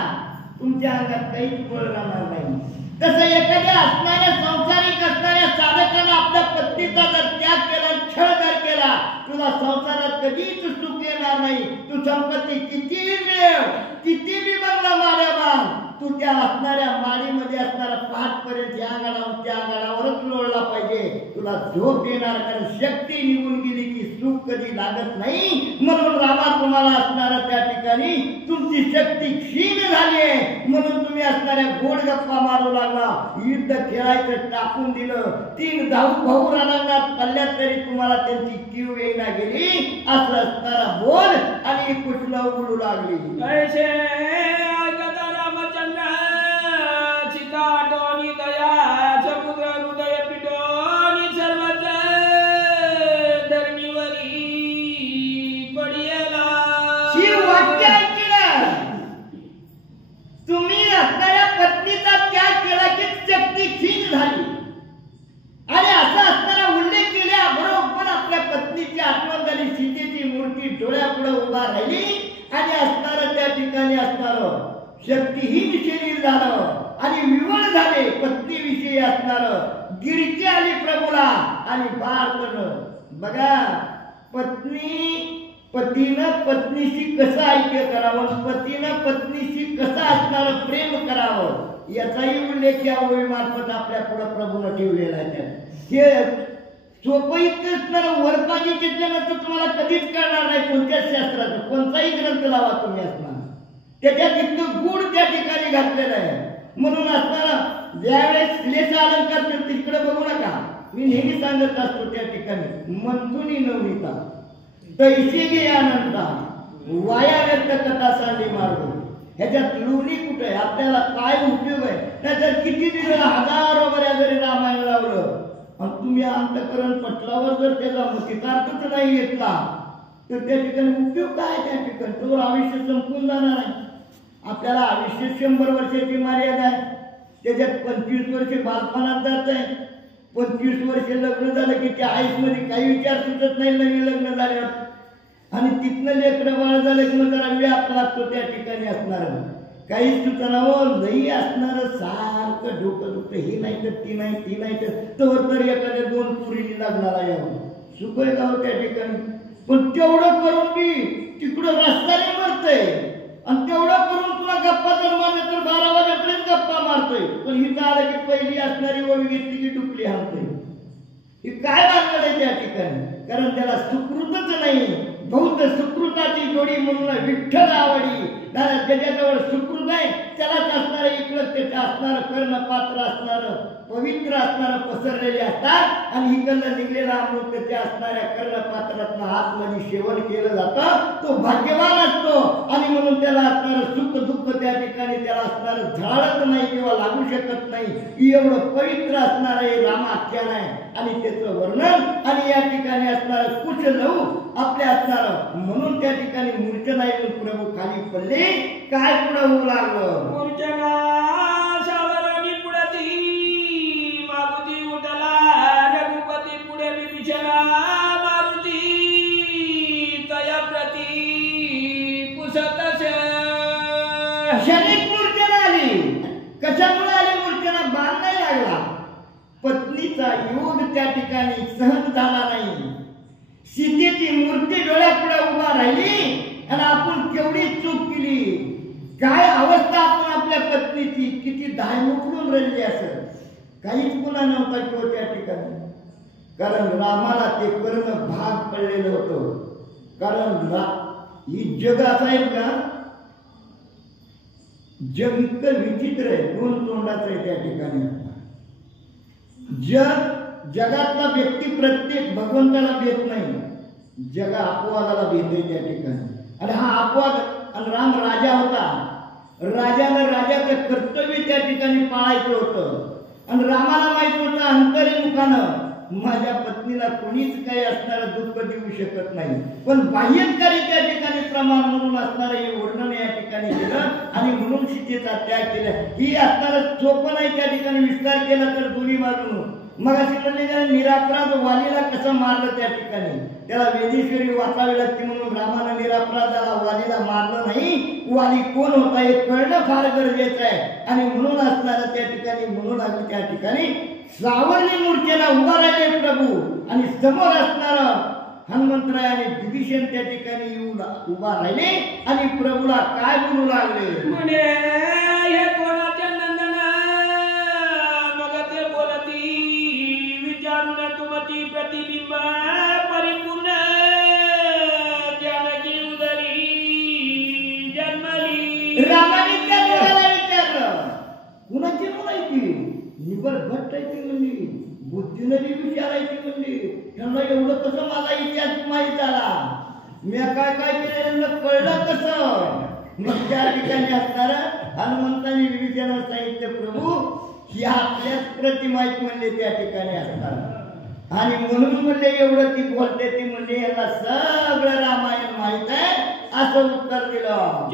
तुमच्या अंगात काहीच बळ राहणार नाही. तसं एखाद्या असणाऱ्या संसारिक असणाऱ्या साधकानं आपल्या पत्नीचा जर त्याग केला, छळ जर केला, तुला संसारात कधीच सुख येणार नाही. तू संपत्ती कितीही मिळव, किती बी बंगला माऱ्या बांध, तू त्या असणाऱ्या माळीमध्ये असणारा पाठपर्यंत या गाडावर त्या गाडावरच लोळला पाहिजे. तुला झोप येणार, कारण शक्ती निघून गेली की सुख कधी लागत नाही. म्हणून रामा तुम्हाला असणारा त्या ठिकाणी तुमची शक्ती क्षीण झाली आहे. म्हणून तुम्ही असणाऱ्या गोड गप्पा मारू लागला, युद्ध खेळायचं टाकून दिलं. 3 भाऊ रणांगणात पडल्यात तरी तुम्हाला त्यांची कीव येईना गेली. असं असणारा बोल आणि कुठला उघडू लागली. कैसे ऐकता रामचंद्र सीता डोनी दया समुद्र हृदय पिटोनी सर्वच धरणीवरी पडियला. शिव वाक्य ऐकलं. तुम्ही असणाऱ्या पत्नीचा त्याग केला की शक्ती क्षीण झाली आणि असा असणारा उल्लेख केल्या बरोबर आपल्या पत्नीची आठवण झाली. सीतेची मूर्ती डोळ्यापुढे उभा राहिली आणि असणारं त्या ठिकाणी असणारं शक्तीहीन शरीर झालं आणि विवळ झाले. पत्नीविषयी असणारं गिरकी आली प्रभूला आणि फार बघा, पत्नी पतीनं पत्नीशी कसं ऐक्य करावं, पतीनं पत्नीशी कसं असणारं प्रेम करावं याचाही उल्लेख या ओळीमार्फत आपल्या पुढे प्रभूनं ठेवलेला आहे. हे सोपं इतकं असणार वरपाणी घेतल्यानंतर तुम्हाला कधीच कळणार नाही कोणत्याच शास्त्राचं कोणताही ग्रंथ लावा तुम्ही असणार त्याच्यात इतकं गुढ त्या ठिकाणी घातलेलं आहे. म्हणून असताना ज्यावेळेस श्लेष अलंकार तिकडे बघू नका. मी नेहमी सांगत असतो त्या ठिकाणी मंथुनी नवनीता तैशी घे आनंदा वाया व्यक्त कथा सांडी मार्ग. ह्याच्यात लोणी कुठे आहे, आपल्याला काय उपयोग आहे. नाहीतर किती दिवस हजारो बऱ्या जरी रामायण लावलं आणि तुम्ही अंतकरण पटलावर जर त्याचा मतितार्थच नाही घेतला तर त्या ठिकाणी उपयोग काय. त्या ठिकाणी तो आयुष्य संपून जाणार आहे. आपल्याला आयुष्य 100 वर्षाची मर्यादा आहे. त्याच्यात 25 वर्षे बालपणात जात आहे. 25 वर्षे लग्न झालं की त्या आयुष्यामध्ये काही विचार सुचत नाही नवीन लग्न झाल्यावर. आणि तिथनं लेकरं बाळ झालं की मग जरा व्याप लागतो त्या ठिकाणी असणार काही सुचनावं लई असणार सारखं डोकं दुखतं. ही नाही तर ती नाही ती नाही तर एखाद्या 2 पुरीनी लग्नाला यावं सुख आहे गाव त्या ठिकाणी. पण तेवढं करून मी तिकडं रस्त्याने मरतय आणि तेवढं करून तुला गप्पा तर मारले तर 12 वाजेपर्यंत गप्पा मारतोय. पण ही झालं की पहिली असणारी ओळी घेतली की डुकली हाणतोय. ही काय मागणार आहे त्या ठिकाणी. कारण त्याला सुकृतच नाही. बहुत सुकृताची जोडी म्हणून विठ्ठल आवडी. ज्याच्याजवळ सुकृत आहे त्यालाच असणार इकडं त्याचं असणार कर्ण पात्र असणार पवित्र असणार पसरलेले असतात. आणि इकडलं निघलेला अमृत त्याच्या असणाऱ्या कर्ण पात्रातनं आतमध्ये सेवन केलं जातं. तो भाग्यवान असतो आणि म्हणून त्याला असणार सुख दुःख त्या ठिकाणी त्याला असणार झाडत नाही किंवा लागू शकत नाही. एवढं पवित्र असणार हे रामाख्यान आहे आणि त्याचं वर्णन आणि या ठिकाणी असणार कुश लहू आपल्या असणार म्हणून त्या ठिकाणी मूर्छना येऊन प्रभू खाली पडले. काय पुढे होऊ लागलं. मूर्छना सावरणी पुढती मारुती उठला रघुपती पुढे विभीषणा मारुती तया प्रती पुसतस. क्षणिक मूर्छना आली. कशामुळे आली मूर्छना. बाण नाही लागला. पत्नीचा योग त्या ठिकाणी सहन झाला नाही. सीतेची मूर्ती डोळ्यापुढे उभा राहिली आणि आपण केवढी चूक केली. काय अवस्था आपण आपल्या पत्नीची किती दाय उकडून राहिली असं काहीच गुन्हा नव्हता किंवा त्या ठिकाणी. कारण रामाला ते करणं भाग पडलेलं होतं. कारण ही जग असं आहे का जग इतकं विचित्र आहे. 2 तोंडाचं आहे त्या ठिकाणी. जगातला व्यक्ती प्रत्येक भगवंताला भेट नाही. जग अपवादाला भेटते त्या ठिकाणी. आणि हा अपवाद आणि राम राजा होता. राजानं राजाचं कर्तव्य त्या ठिकाणी पाळायचं होतं. आणि रामाला माहित होतं अंतर्मुखानं माझ्या पत्नीला कोणीच काही असणारं दुःख देऊ शकत नाही. पण बाह्यकारी त्या ठिकाणी प्रमाण म्हणून असणारं हे वर्णन या ठिकाणी केलं आणि म्हणून सीतेचा त्याग केला. ही असणारं सोपं नाही त्या ठिकाणी. विस्तार केला तर दोन्ही बाजून मग असे म्हणले का निरापराध वालीला कसं मारलं त्या ठिकाणी. त्याला वेदेश्वरी वाचावी लागते म्हणून रामानं निरापराधाला वालीला मारलं नाही. वाली कोण होता हे कळणं फार गरजेचं आहे. आणि म्हणून असणारं त्या ठिकाणी म्हणून आम्ही त्या ठिकाणी सावरणी मूर्तीला उभा राहिले प्रभू आणि समोर असणारं हनुमंतराय आणि विभीषण त्या ठिकाणी येऊन उभा राहिले आणि प्रभूला काय बोलू लागले. म्हणे हे कोणाच्या नंदना मग ते बोलती विचारून तुमची प्रतिबिंब परिपूर्ण जानकी उदरी जन्मली. रामाने त्या देवाला विचारलं कुणाची माहिती. निबर भट्ट आहे ती म्हणली. बुद्धीनदी विचारायची म्हणली. त्यांना एवढं कसं मला इतिहास माहीत झाला. मी काय काय केलं कळलं कसं. मग त्या ठिकाणी असणार हनुमंताने विभीषणाला सांगितलं प्रभू ही आपल्याच प्रतिमाहित म्हणले त्या ठिकाणी असणार. आणि म्हणून म्हणले एवढं ती बोलते ती म्हणजे याला सगळं रामायण माहित आहे असं उत्तर दिलं.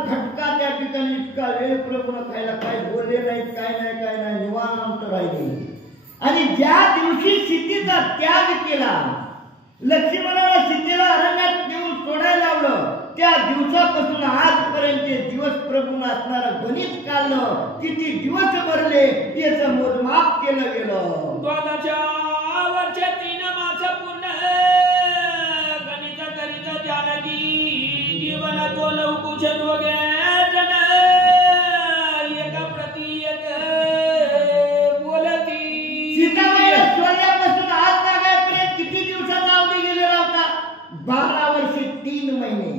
घटका त्या ठिकाणी इतका वेळ प्रभून खायला काय बोलले नाहीत काय नाही निवांत राहिली. आणि ज्या दिवशी सीतेचा त्याग केला, लक्ष्मणाला सीतेला अरण्यात नेऊन सोडायला लावलं, त्या दिवसापासून आजपर्यंत दिवस प्रभून असणारं गणित काढलं, किती दिवस भरले याचं मोजमाप केलं गेलं. 12 वर्ष 3 मास पूर्ण गणित करीत जानकी जीवन तो लवकुश दोघे जन एका प्रति एक बोलती. सीताबाईला सोडल्यापासून आज लागायपर्यंत किती दिवसाचा अवधी गेलेला होता? 12 वर्षे 3 महिने.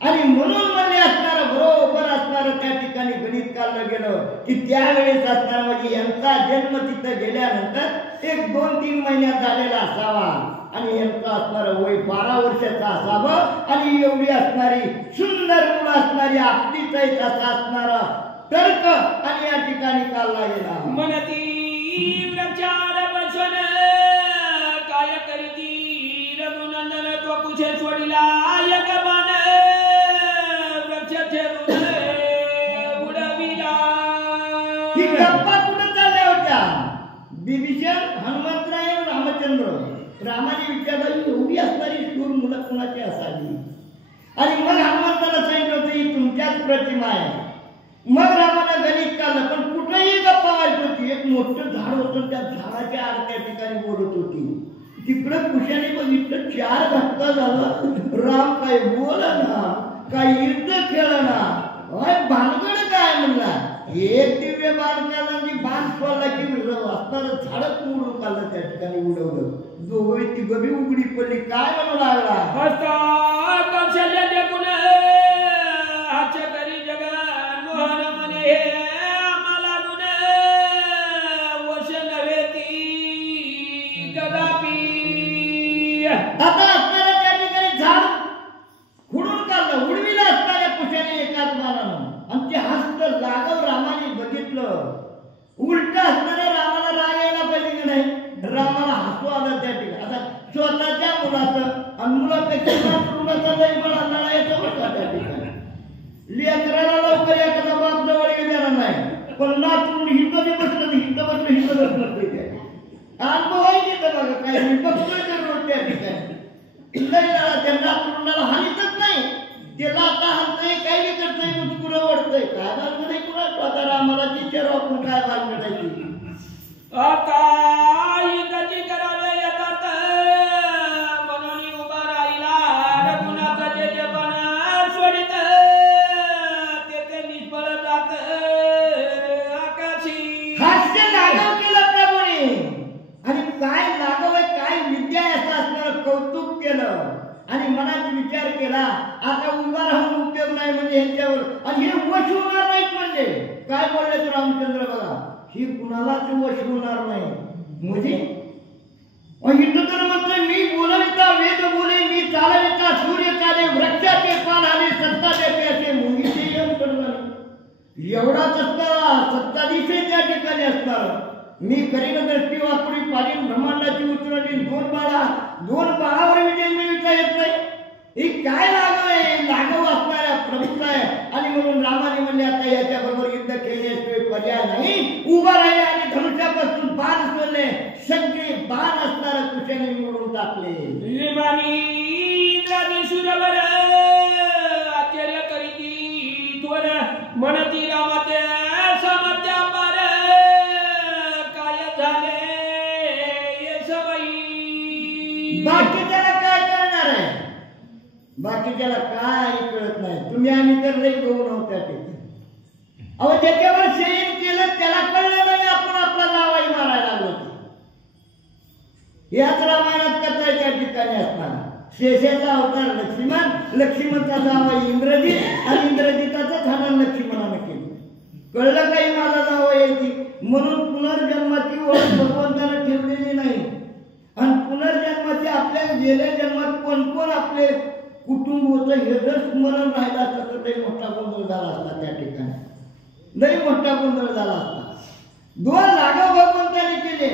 आणि म्हणून म्हणले असणारं बरोबर असणारं त्या ठिकाणी गणित काढलं गेलं की त्यावेळेस असणार म्हणजे यांचा जन्म तिथं गेल्यानंतर 1-2-3 महिन्यात झालेला असावा आणि यांचं असणारं वय 12 वर्षाचं असावं आणि एवढी असणारी सुंदर मुलं असणारी आपलीच आहेत असा असणारा तर्क आणि या ठिकाणी काढला गेला. मनती वृक्षार बसन काय करीती रघुनंदन तो कुशे सोडिला एक बाण वृक्ष ठेवून उडविला. ही गप्पा कुठं चालल्या होत्या? विभीषण, हनुमंतराय, रामचंद्र. रामाने विचारलं एवढी असणारी शूर मुलं कुणाची असावी? आणि मग हनुमंताला सांगितलं होतं ही तुमच्याच प्रतिमा आहे. मग रामानं गणित काढलं, पण कुठेही गप्पा व्हायची होती. एक मोठं झाड होतं, त्या झाडाच्या आड त्या ठिकाणी बोलत होती. तिकडं कुशाने बघितलं 4 धक्का झाला. राम काय बोला ना, काय युद्ध खेळा ना, भानगड काय म्हणला. एक दिव्य बाण काढला आणि बाण सोडला की असणारं झाडच मोडून काढलं, त्या ठिकाणी उडवलं. दोघे तिघं बी उघडी पडली. काय म्हणू लागला? हस्ता कौशल्य देखून हास्य करी जग मोहन म्हणे आम्हाला गुण वश नव्हे ती कदापि. आता असणाऱ्या त्या ठिकाणी झाड खुडून काढलं, उडविलं असणाऱ्या कुशाने एकाच बाणानं. आणि ते हस्त लाघव रामाने बघितलं. उलट असणाऱ्या रामाला राग यायला पाहिजे की नाही? रामाला हसू आलं त्या ठिकाणी. आता स्वतःच्या मुलाचं आणि मुलापेक्षा मुलाचा लय मला लढा येतो बघा त्या ठिकाणी. लेकराला लवकर एखादा बाप जवळ येणार नाही, पण नातून हिंद बसलं अनुभव आहे तिथं बघा. काय मी बघतोय तर रोज त्या ठिकाणी लय लढा. त्या नातूला हानीतच नाही, त्याला आता हाणतंय, काही बी करतंय, मुचकुरं ओढतंय. काय भानगड आहे कुणाला? आता रामाला विचारू आपण काय भानगड आहे ती. आता युद्धाची करावे येतात म्हणून उभा राहिला रघुनाथ जे पण सोडित ते निष्फळ जात आकाशी. हास्य लाघव केलं प्रभूने. आणि काय लाघव आहे, काय विद्या आहे असं असणारं कौतुक केलं. आणि मनात विचार केला आता उभा राहून उपयोग नाही म्हणजे ह्यांच्यावर, आणि हे वश होणार नाहीत. म्हणजे काय बोलले तर रामचंद्र बघा, ही कुणालाच वश होणार नाही. म्हणजे इथं तर म्हटलं मी बोलविता वेद बोले, मी चालविता सूर्य चाले, वृक्षाचे पान आले सत्ता देते असे मुंगीचे यंत्र झाले. एवढाच असणारा सत्ताधीश त्या ठिकाणी असणार. मी करीन दृष्टी वापरी पाडीन ब्रह्मांडाची उतरली. 2 बाळावर विजय मिळवता येत नाही. ही काय लाघव आहे? लाघव असणाऱ्या प्रभूचा आहे. आणि म्हणून रामाने म्हणले आता याच्या बरोबर युद्ध खेळण्याशिवाय पर्याय नाही. उभा राहिले आणि धनुष्यापासून बाण सोडले. सगळे बाण असणारा कुशाने मोडून टाकले. सुरवर आश्चर्य करीती त्वर म्हणती रामाते सामर्थ्या पार काय झाले सवयी. बाकीच्याला काय करणार आहे? बाकीच्याला काय कळत नाही. तुम्ही आम्ही तर लई गहू नव्हत्या ठिकाणी. अहो ज्याच्यावर शयन केलं त्याला कळलं नाही आपण आपला जावाई मारायला लागलो. याच रामायणात कथा आहे त्या ठिकाणी असताना. शेषाचा अवतार लक्ष्मण, लक्ष्मणचा जावाई इंद्रजित आणि इंद्रजिताचं झाडण लक्ष्मणानं केलं. कळलं काही माझा जावाई यायची म्हणून पुनर्जन्माची ओळख भगवंतानं ठेवलेली नाही. आणि पुनर्जन्माचे आपल्या गेल्या जन्मात कोण कोण आपले कुटुंब होतं हे जर स्मरण राहिलं असतं तर लई मोठा गोंधळ झाला असता. त्या ठिकाणी लई मोठा गोंधळ झाला असता. 2 लाघव भगवंताने केले.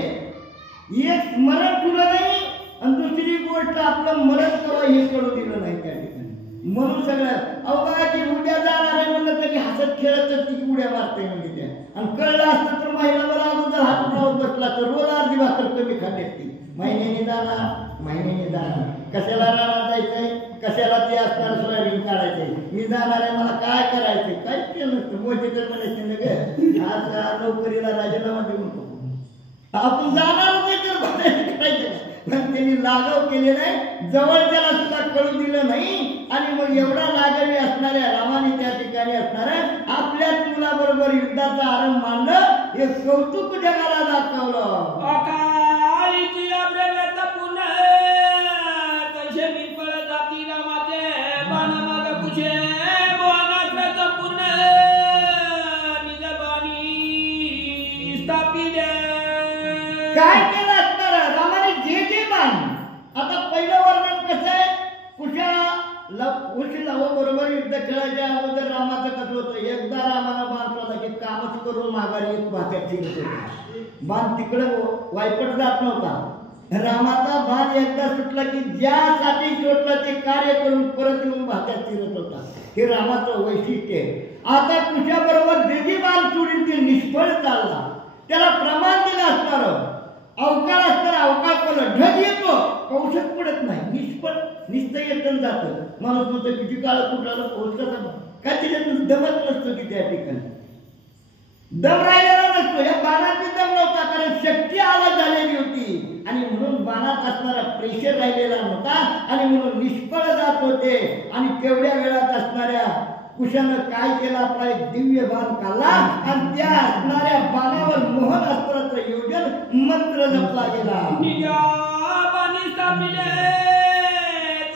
एक स्मरण ठेवलं नाही आणि दुसरी गोष्ट आपलं मरण करावं हे कळू दिलं नाही त्या ठिकाणी. म्हणून सगळं अवघा की उद्या जाणार आहे म्हणलं तरी हसत खेळतच ती उड्या मारते म्हणजे त्या आणि कळलं असतं तर महिनाभर अगोदर हात उठावर बसला तर रोज अर्धी भाकर कमी खाल्ली असती. महिन्याने जाणार कशाला राहणार जायचंय, कशाला ते असणार सोयाबीन काढायचंय, मी जाणार आहे मला काय करायचंय, काहीच केलं नसतं. मोठे तर म्हणायचे ना ग आज नोकरीला राजीनामा देऊन आपण जाणार नाही तर करायचं. पण त्यांनी लाघव केले नाही, जवळच्याला सुद्धा कळू दिलं नाही. आणि मग एवढा लाघवी असणाऱ्या रामाने त्या ठिकाणी असणाऱ्या आपल्याच मुलाबरोबर युद्धाचा आरंभ मांडलं, हे कौतुक जगाला दाखवलं. अकाळीची अभ्रव्यता पुन्हा तसे मी पळत जाती रामाचे बाण माग कुशे मोहनाचा पुन्हा निज बाणी स्थापिले. काय केलं असणार रामाने जे बाण. आता पहिलं वर्णन कसं आहे, कुशी बरोबर युद्ध खेळायच्या अगोदर रामाचं कसं होतं, एकदा रामाला बाण सोडला की कामच करून माघारी एक भात्यात शिरत होता. बाण तिकडं वायपट जात नव्हता. रामाचा बाण एकदा सुटला की ज्यासाठी सुटला ते कार्य करून परत येऊन भात्यात शिरत होता. हे रामाचं वैशिष्ट्य आहे. आता कुशाबरोबर जे बाण सोडील ते निष्फळ चालला. त्याला प्रमाण दिलं असणार, अवकाळ असणार, अवकाळ पडलं, ढग येतो पाऊसच पडत नाही, निष्फळ निश्चय येतून जातं. माणूस म्हणतो किती काळ कुठला पाऊस कसा काय त्याच्यातून दमत नसतो की त्या ठिकाणी दम राहिलेला नसतो. या बाणात दम नव्हता कारण शक्ती आला झालेली होती आणि म्हणून बाणात असणारा प्रेशर राहिलेला नव्हता आणि म्हणून निष्फळ जात होते. आणि तेवढ्या वेळात असणाऱ्या कुशानं काय केलं, आपला एक दिव्य बाण काढला आणि त्या असणाऱ्या बाणावर मोहन अस्त्राचं योजन मंत्र जपला गेला. निजा बाणी स्थापिले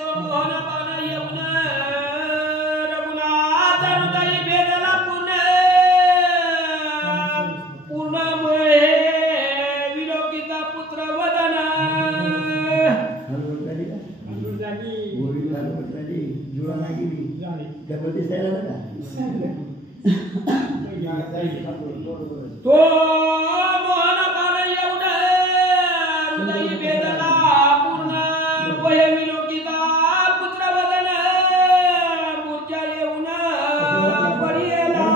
तो मोहन बाण येऊन रघुनाथ हृदय भेदला पुन्हा पूर्ण विलोकिता पुत्र वदना. तो मोहन बाण येऊन हृदय भेदला पूर्ण विलोकिता पुत्र वदना. मूर्छा येऊन पडिला.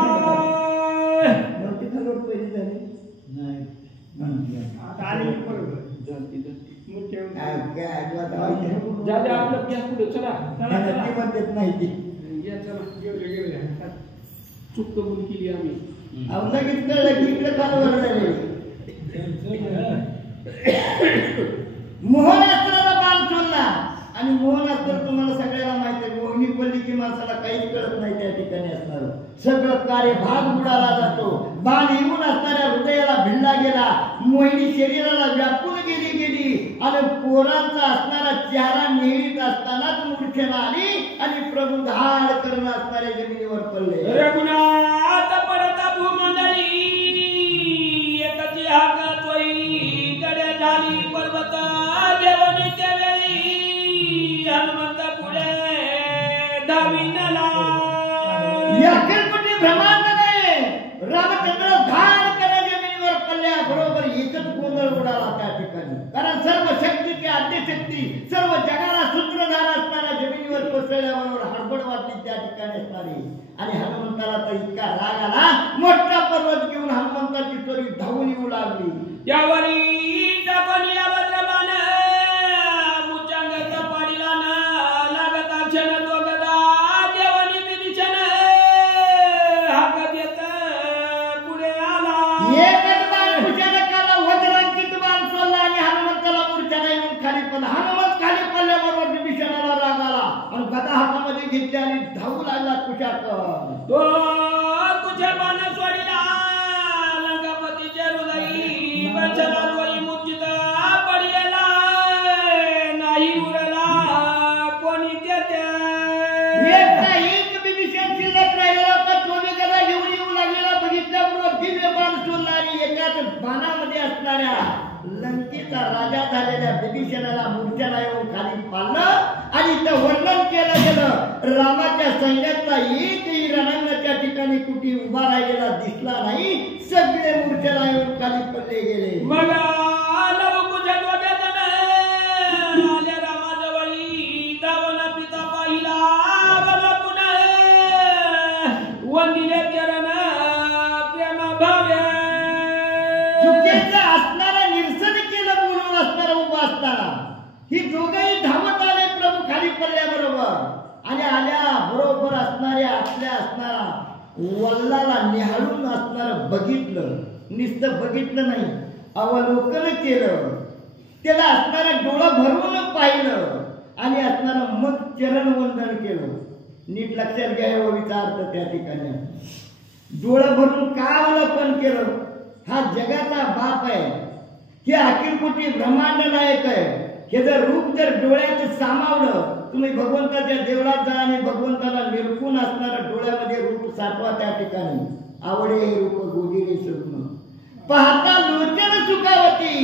जाते आपलं गॅस पुढे चला चूक कबूल केली आम्ही. लगेच कळलं की इकडे कालवर झाले. मोहन अस्त्राला बाण सोडला आणि मोहन अस्त्र तुम्हाला सगळ्याला माहिती आहे, मोहिनी पडली की माणसाला काहीच कळत नाही. त्या ठिकाणी असणार सगळं कार्य भाग बुडाला जातो. बाण येऊन असणाऱ्या हृदयाला भिडला गेला, मोहिनी शरीराला व्यापून गेली आणि पोरांचा असणारा चेहरा निळीत असतानाच मूर्छेला आली आणि प्रभू धाड करून असणाऱ्या जमिनीवर पडले. रघुनाथ परता भूमंडळी एकची हाक त्वई कडे झाली पर्वत देवनी त्यावेळी हनुमंत पुढे धाविनला. अखेरपणे ब्रह्मांड नाही, रामचंद्र धाड करून जमिनीवर पडल्या बरोबर एकच गोंधळ उडाला त्या ठिकाणी. कारण सर्व शक्तीची आद्यशक्ती सर्व जगाला सूत्रधार असणारा जमिनीवर कोसळल्याबरोबर हडबड वाटली त्या ठिकाणी असणारी. आणि हनुमंताला तर इतका राग आला, मोठा पर्वत घेऊन हनुमंताची तोरी धावून येऊ लागली. यावरी टाकून या वज्रबाण मुचांगाचा पाडीला ना लागता क्षण तो गदा देवानी विदिशन हाक देत पुढे आला. एकच बाण कुशाने काला वज्रांकित बाण सोडला आणि हनुमंताला मूर्छेला येऊन खाली पडला. हनुमंत खाली पडल्याबरोबर विभीषणाला राग आला आणि गदा हातामध्ये घेतली आणि धावू लागला कुशाकडे. तो कुशा बाण सोडिला लंकापतीच्या हृदयी बसला तोही मूर्छित पडलेला नाही उरला कोणी त्याच्या. एक विभीषण शिल्लक राहिलेला होता, तो गदा घेऊन येऊ लागलेला बघितल्याबरोबर दिव्य बाण सोडला आणि एकाच बाणामध्ये असणाऱ्या लंकेचा राजा झालेल्या विभीषणाला मूर्छेला येऊन खाली पाडलं. आणि इथं वर्णन केलं गेलं, रामाच्या सैन्यातला एकही रणांगणाच्या ठिकाणी कुठे उभा राहिलेला दिसला नाही, सगळे मूर्छेला येऊन खाली पडले गेले. मला लवकुशा डोक्यातून आल्या रामाजवळी धावून पिता पाहिला मला पुन्हा वंदिले चरण प्रेम भाव्या. आणि आल्या बरोबर असणारा वल्लाला निहाळून असणारं बघितलं. नुसतं बघितलं नाही, अवलोकन केलं. त्याला असणारा डोळं भरून पाहिलं आणि असणारं मग चरणवंदन केलं. नीट लक्षात घ्या ओवीचा अर्थ त्या ठिकाणी. डोळं भरून का अवलोकन केलं? हा जगाचा बाप आहे, हे अखिल कोटी ब्रह्मांड नायक आहे. हे जर रूप जर डोळ्यात सामावलं, तुम्ही भगवंताच्या देवळात जा आणि भगवंताला निरखून असणारं डोळ्यामध्ये रूप साठवा त्या ठिकाणी. आवडे रूप गोजिरे स्वप्न पाहता लोचन सुखावती,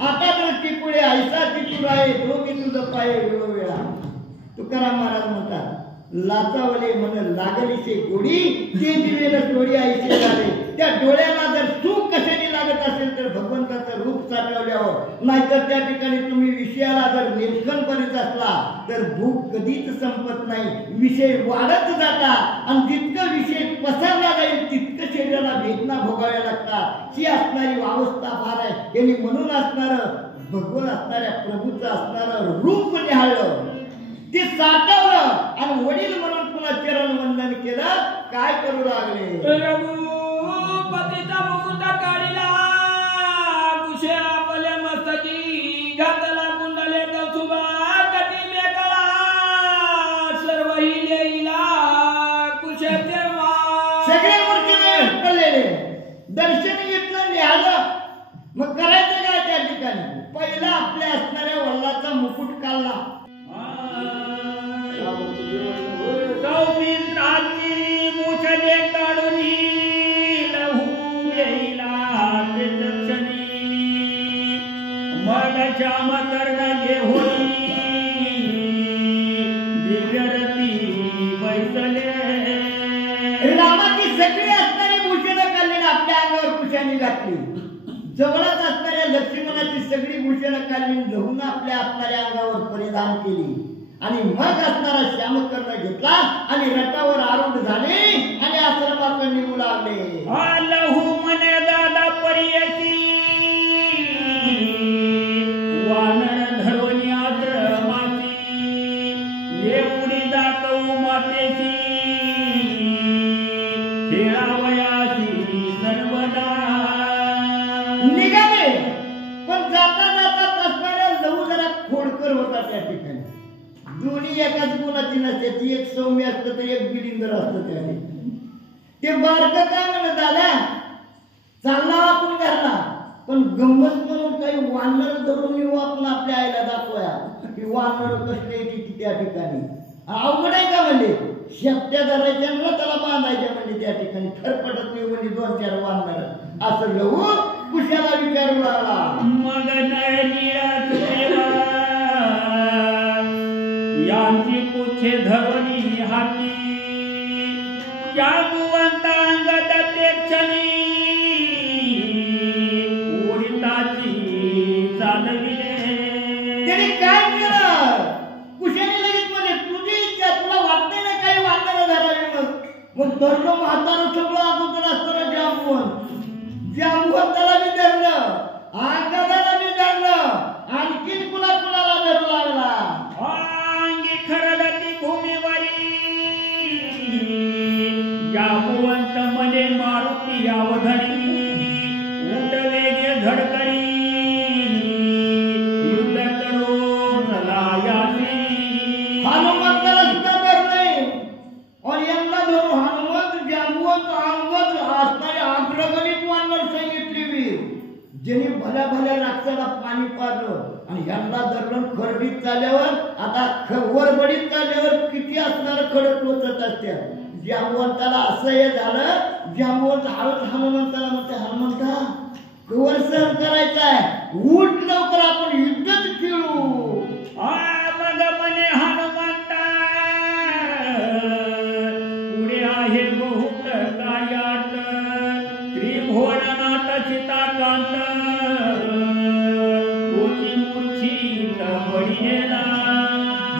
आता दृष्टी पुढे ऐसा तिथून आहे दोघी तुझं पाये वेळोवेळा. तुकाराम महाराज म्हणतात, लाचावले मन लागलीचे गोडी, ते दिलेलं डोळी ऐसे झाले. त्या डोळ्याला जर सुख कशाने लागत असेल तर भगवंताचं रूप साठवल्यावर. नाहीतर त्या ठिकाणी तुम्ही विषयाला जर निरखण करीत असला तर भूक कधीच संपत नाही. विषय वाढत जातात आणि जितकं विषय पसरला जाईल तितकं शरीराला वेदना भोगाव्या लागतात. ही असणारी अवस्था फार आहे. यांनी म्हणून असणारं भगवान असणाऱ्या प्रभूचं असणारं रूप निहाळलं, ते साठवलं आणि वडील म्हणून पुन्हा चरण वंदन केलं. काय करू लागले? रघुपतीचा मुकुट काढिला, कुशे आपल्या मस्तकी घातला, कुंडले कौसुभा कटी मेकळा, सर्वही लेईला कुशे तेव्हा. सगळे मूर्तीने हटकलेले, दर्शन घेतलं, निहाळलं. मग करायचं काय त्या ठिकाणी? पहिला आपल्या असणाऱ्या वल्लाचा मुकुट काढला. सौमित्राची मुछले काढून लहू येईला क्षणी, मग श्याम कर्ण घेऊन दिव्यरती बैसले. रामाची सगळी असणारी भूषणं काढली, आपल्या अंगावर कुशाने घातली. जवळच असणाऱ्या लक्ष्मणाची सगळी भूषणं काढली, लहून आपल्या असणाऱ्या अंगावर परिधान केली. आणि मग असणारा श्यामकर्ण घेतला आणि रथावर आरूढ झाले आणि आश्रमाकडे निघू लागले. लहू मने दादा पर्यची, वानर धरोनी आश्रमाची, येऊडी दाखवू मातेची, खेळावयाची सर्वदा. निघाले, पण जाता जाता असणाऱ्या लहू जरा खोडकर होता त्या ठिकाणी. दोन्ही एकाच गुणाची नसते, ती एक सौम्य असतं तर एक बिलिंदर असतं. त्या ठिकाणी ते बारक काय म्हणत आला, चालला आपण घरला, पण गंमत म्हणून काही वानर धरून येऊ आपण आपल्या आईला दाखवूया की वानर कसले येते त्या ठिकाणी. अवघड आहे का म्हणजे? शेपट्या धरायच्या ना त्याला बांधायच्या म्हणजे त्या ठिकाणी थरपटत नाही म्हणजे 2-4 वानर. असं लहू कुशाला विचारू लागला. मग यांची पुच्छे धरणी हाती, जागुवंत अंगद ते क्षणी, उडिताची चालविले. त्याने काय केलं? कुशाने लगेच म्हणे, तुझी इच्छा, तुला वाटते ना काही वाटणं धरावी. मग धरलं म्हातारं सगळं अगोदर असताना जांबुवंताला मी धरलं, अंगदाला मी धरलं, आणखीन कुणाला धरू लागला. खरडती भूमीवरी, जांबुवंत मने मारुती अवधरी, उठले गे धडकरी, युद्ध करो चलायासी. हनुमंताला सुद्धा धरलंय और यांना धरून हनुमंत जांबुवंत अंगद असणारे अग्रगणित वानर सांगितली वीर, ज्यांनी भल्या भल्या राक्षसाला पाणी पाजलं आणि यांना धरलं. खरडीत चालल्यावर आता वरबडीत चालल्यावर किती असणार खडक टोचत असत्या. जांबुवंताला असं हे झालं, जांबुवंत हळूच हनुमंताला म्हणते, हनुमंता कवर सहन करायचाय, उठ लवकर आपण युद्धच खेळू. मग मने हनुमंता, पुढे आहे बहुत कायात, त्रिभुवनात चिताकांत, कोटी मूर्छित पडिलेला.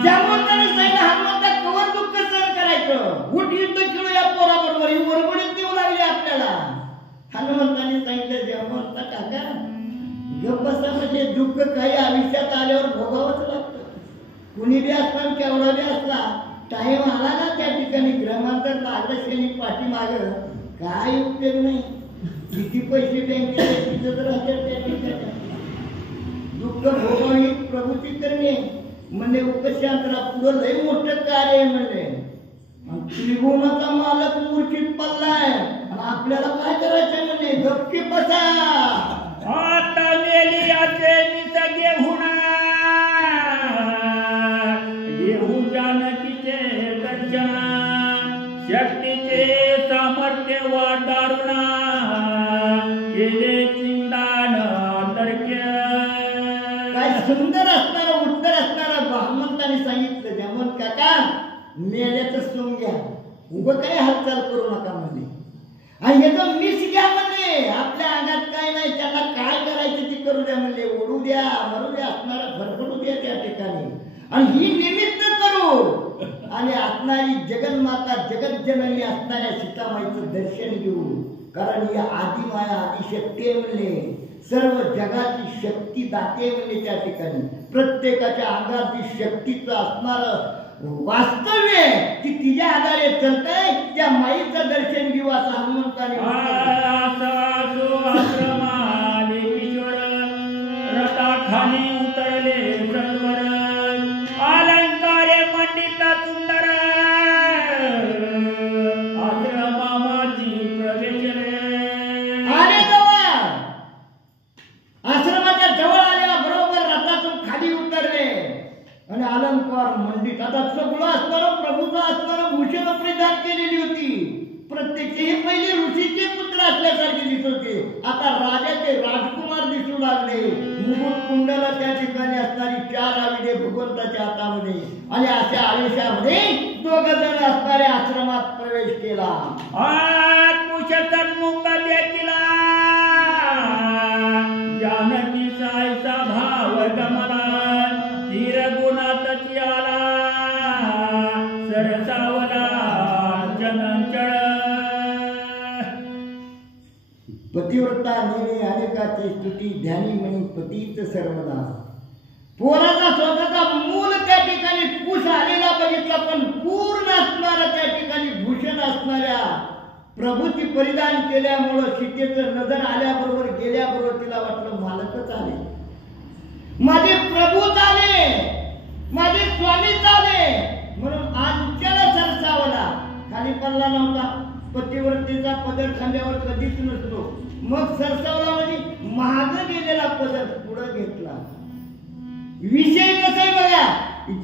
जांबुवंताने सांगितलं, हनुमंता कवर दुःख सहन करायचं, उठ युद्ध खेळूया पोराबरोबर. ही वरबडीत देऊ लागली आपल्याला. हनुमंताने सांगितलं, जांबुवंता काका गप्प बसा, म्हणजे दुःख काही आयुष्यात आल्यावर भोगावंच लागतं. कुणी बी असला केवढा बी असला टाइम आला ना त्या ठिकाणी क्रमांतर लागल्याने पाठीमाग काय उपयोग नाही. किती पैसे बँकेत तिथं राहतात त्या ठिकाणी. दुःख भोगावी प्रवृत्ती करणे म्हणजे उपशांतरा पुढं लय मोठं कार्य आहे म्हणजे. त्रिभुवनाचा मालक मूर्छित पडलाय आणि आपल्याला काय करायचंय म्हणजे गप्पी बसा. आता मेलियाचे निसगे होणार घेऊ जानकीचे दर्शन शक्तीचे सामर्थ्य वाढारुणा केले चिंतान तर्क्य. काय सुंदर असणारं उत्तर असणारं ब्राह्मणाने सांगितलं जमन काका मेल्याचं सोंग घ्या उगं काही हालचाल करू नका म्हणजे. आणि याचं मिस घ्या म्हणजे आपल्या अंगात काय नाही त्याला काय करायचं ते करू द्या म्हणजे. ओढू द्या मरू द्या असणारा फरफडू द्या त्या ठिकाणी आणि ही निमित्त करू आणि असणारी जगन्माता जगज्जननी असणाऱ्या सीतामाईचं दर्शन घेऊ. कारण ही आदिमाया आदिशक्ती आहे म्हणले. सर्व जगाची शक्ती दाते म्हणले त्या ठिकाणी. प्रत्येकाच्या अंगात जी शक्तीचं असणारं वास्तव्य की तिच्या आधारे चलतंय त्या माईचं दर्शन घेऊ असं हनुमंताने रथाखाली उतरले सर्वर अलंकारे मंडित सुंदर आश्रमाची प्रवेश. आले जवळ आश्रमाच्या जवळ आलेला बरोबर रथातून खाली उतरले आणि अलंकार मंडित आता सगळं असणारं प्रभूचं असणारं भूषण परिधान केलेली होती. प्रत्यक्ष हे पहिले ऋषीचे पुत्र असल्यासारखे दिसत होते. आता राजाचे राजकुमार दिसू लागले. मुकुट कुंडला त्या ठिकाणी असणारी 4 आविडे भगवंताच्या हातामध्ये आणि अशा आयुष्यामध्ये 2 जण असणाऱ्या आश्रमात प्रवेश केला. जानकी सायचा भाव गमला धीर गुणात आला सरसावला जनंचळ. पतिव्रता नेणे अनेकाची स्तुती ध्यानी म्हणी पतीच सर्वदा. पोराचा स्वतःचा मूल त्या ठिकाणी कुश आलेला बघितला पण पूर्ण असणारा त्या ठिकाणी भूषण असणाऱ्या प्रभूची परिधान केल्यामुळं सीतेचं नजर आल्याबरोबर गेल्याबरोबर तिला वाटलं मालकच आले माझे प्रभूच आले माझे स्वामीच आले म्हणून अंचल सरसावला. खाली पडला नव्हता. पतिव्रतेचा पदर खांद्यावर कधीच नसतो. मग सरसावला म्हणजे महाग गेलेला पदर पुढे घेतला. विषय कसा आहे बघा.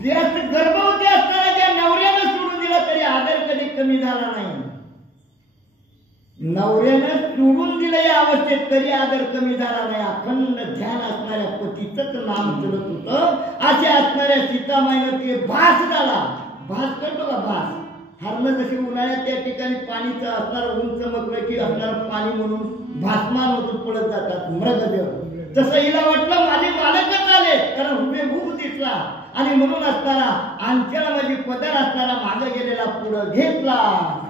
जास्त गर्भवती असताना त्या नवऱ्यानं सोडून दिला तरी आदर कधी कमी झाला नाही. नवऱ्यानं सोडून दिलं या अवस्थेत तरी आदर कमी झाला नाही. अखंड ध्यान असणाऱ्या पतीचंच नाम चलत होतं. अशा असणाऱ्या सीतामाईनं ते भास झाला. भास करतो का भास हरणं जशी उन्हाळ्यात त्या ठिकाणी पाणीचं असणार ऊन चमकलं की असणार पाणी म्हणून भासमान होतं पडत जातात मृगदेव. तसं हिला वाटलं माझे मालकच आले कारण हुबेहूब दिसला आणि म्हणून असताना अंचळामध्ये पदर असताना मागे गेलेला पुढं घेतला.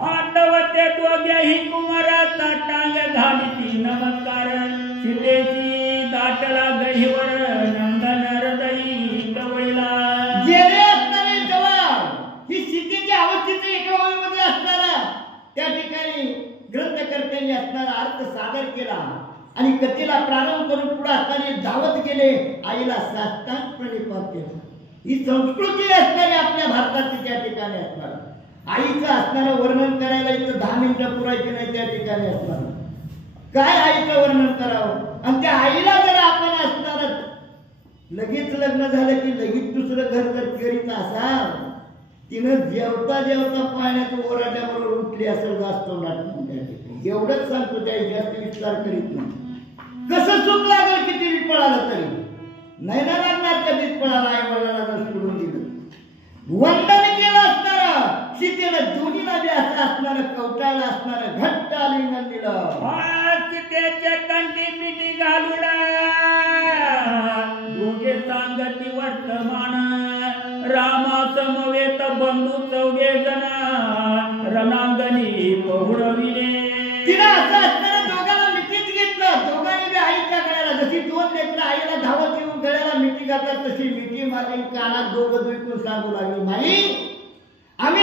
आठवते दोघेही कुमाराचा टांग झाली ती नमस्कार सीतेची दाटला गहीवर नंदन हृदयी कवळीला. जेणे असणारे जवान ही सीतेच्या अवस्थेचं एका ओळीमध्ये असणारा त्या ठिकाणी ग्रंथकर्त्यांनी असणारा अर्थ सादर केला आणि कथेला प्रारंभ करून पुढे असताना धावत गेले. आईला साष्टांग प्रणिपात केला. ही संस्कृती असणारी आपल्या भारताची त्या ठिकाणी असणार. आईचं असणारं वर्णन करायला इथं 10 मिनिटं पुरायची नाही त्या ठिकाणी असणार. काय आईचं वर्णन करावं आणि त्या आईला जर आपण असणार लगेच लग्न झालं की लगेच दुसरं घर जर करीत असाल तिनं जेवता जेवता पाण्याच्या ओराट्याबरोबर उठली असेल जास्त एवढंच सांगतो. त्या जास्त विस्तार करीत नाही. कसं सुख लागेल किती पळालं तरी नाही ना लागणार. कधीच पळाला आई वडिलांना सोडून दिलं. वंदन केलं असणार सीतेनं दोन्हीला बी असं असणार कवटाळलं असणार घट्ट आलिंगन दिलं. सीतेच्या कंठी मिठी घालुडा दोघे सांगती वर्तमान रामा समवेत बंधू 4 जण रणांगणी पहुडविले. तिला असं असताना दोघांना मिठीच घेतलं. दोघांनी बी आईच्या गळ्याला जशी 2 लेकरं आईला धावत येऊन गळ्याला मिठी घालतात तशी मिठी मारली कानात दोघं दुखून सांगू लागली माई आम्ही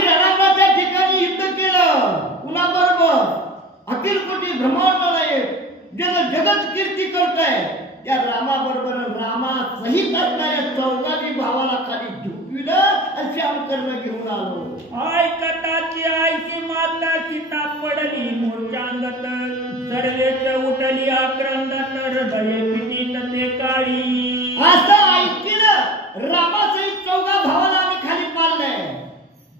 अखिल कोटी ब्रह्मांड नायक ज्याचं जगत कीर्ती करताय त्या रामाबरोबर रामा सहित असणाऱ्या 14 भावाला खाली झुकविलं आणि श्यामकर्ण घेऊन आलो. ऐकताची आईची माता सीता पडली मूर्छांगत सर्वेच उठली आक्रंदत हृदय पिटीत ते काळी. असं ऐकलं रामासहित 14 भावाला आम्ही खाली पाडलंय.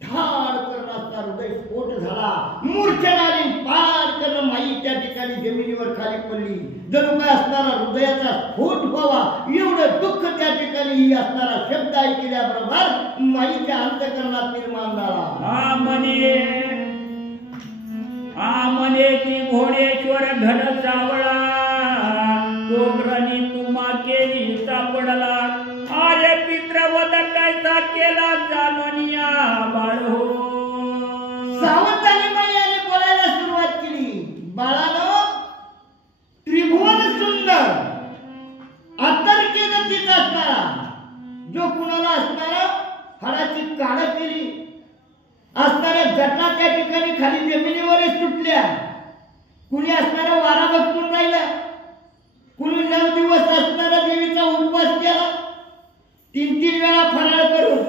धाड करून असता हृदय स्फोट झाला. मूर्छना आली. पाड करून माई त्या ठिकाणी जमिनीवर खाली पडली. जणू काय असणारा हृदयाचा स्फोट व्हावा एवढं दुःख त्या ठिकाणी ही असणारा शब्द ऐकल्याबरोबर माईच्या अंतःकरणात निर्माण झाला. आमने ती घोडेश्वर घन सावळा कोगरणी तुम्हा केली सापडला. आर्य पित्रवध कैसा केला जाणूनिया बाळो. सावंतांनी माई याने बोलायला सुरुवात केली. बाळानो त्रिभुवन सुंदर अतर्क्य गतीचा असणारा जो कुणाला असणारा हाडाची काढ केली असणाऱ्या जटा त्या ठिकाणी खाली जमिनीवरच सुटल्या. कुणी असणारा वारा बघून राहिला. कुणी 9 दिवस असणारा देवीचा उपवास केला. 3-3 वेळा फराळ करून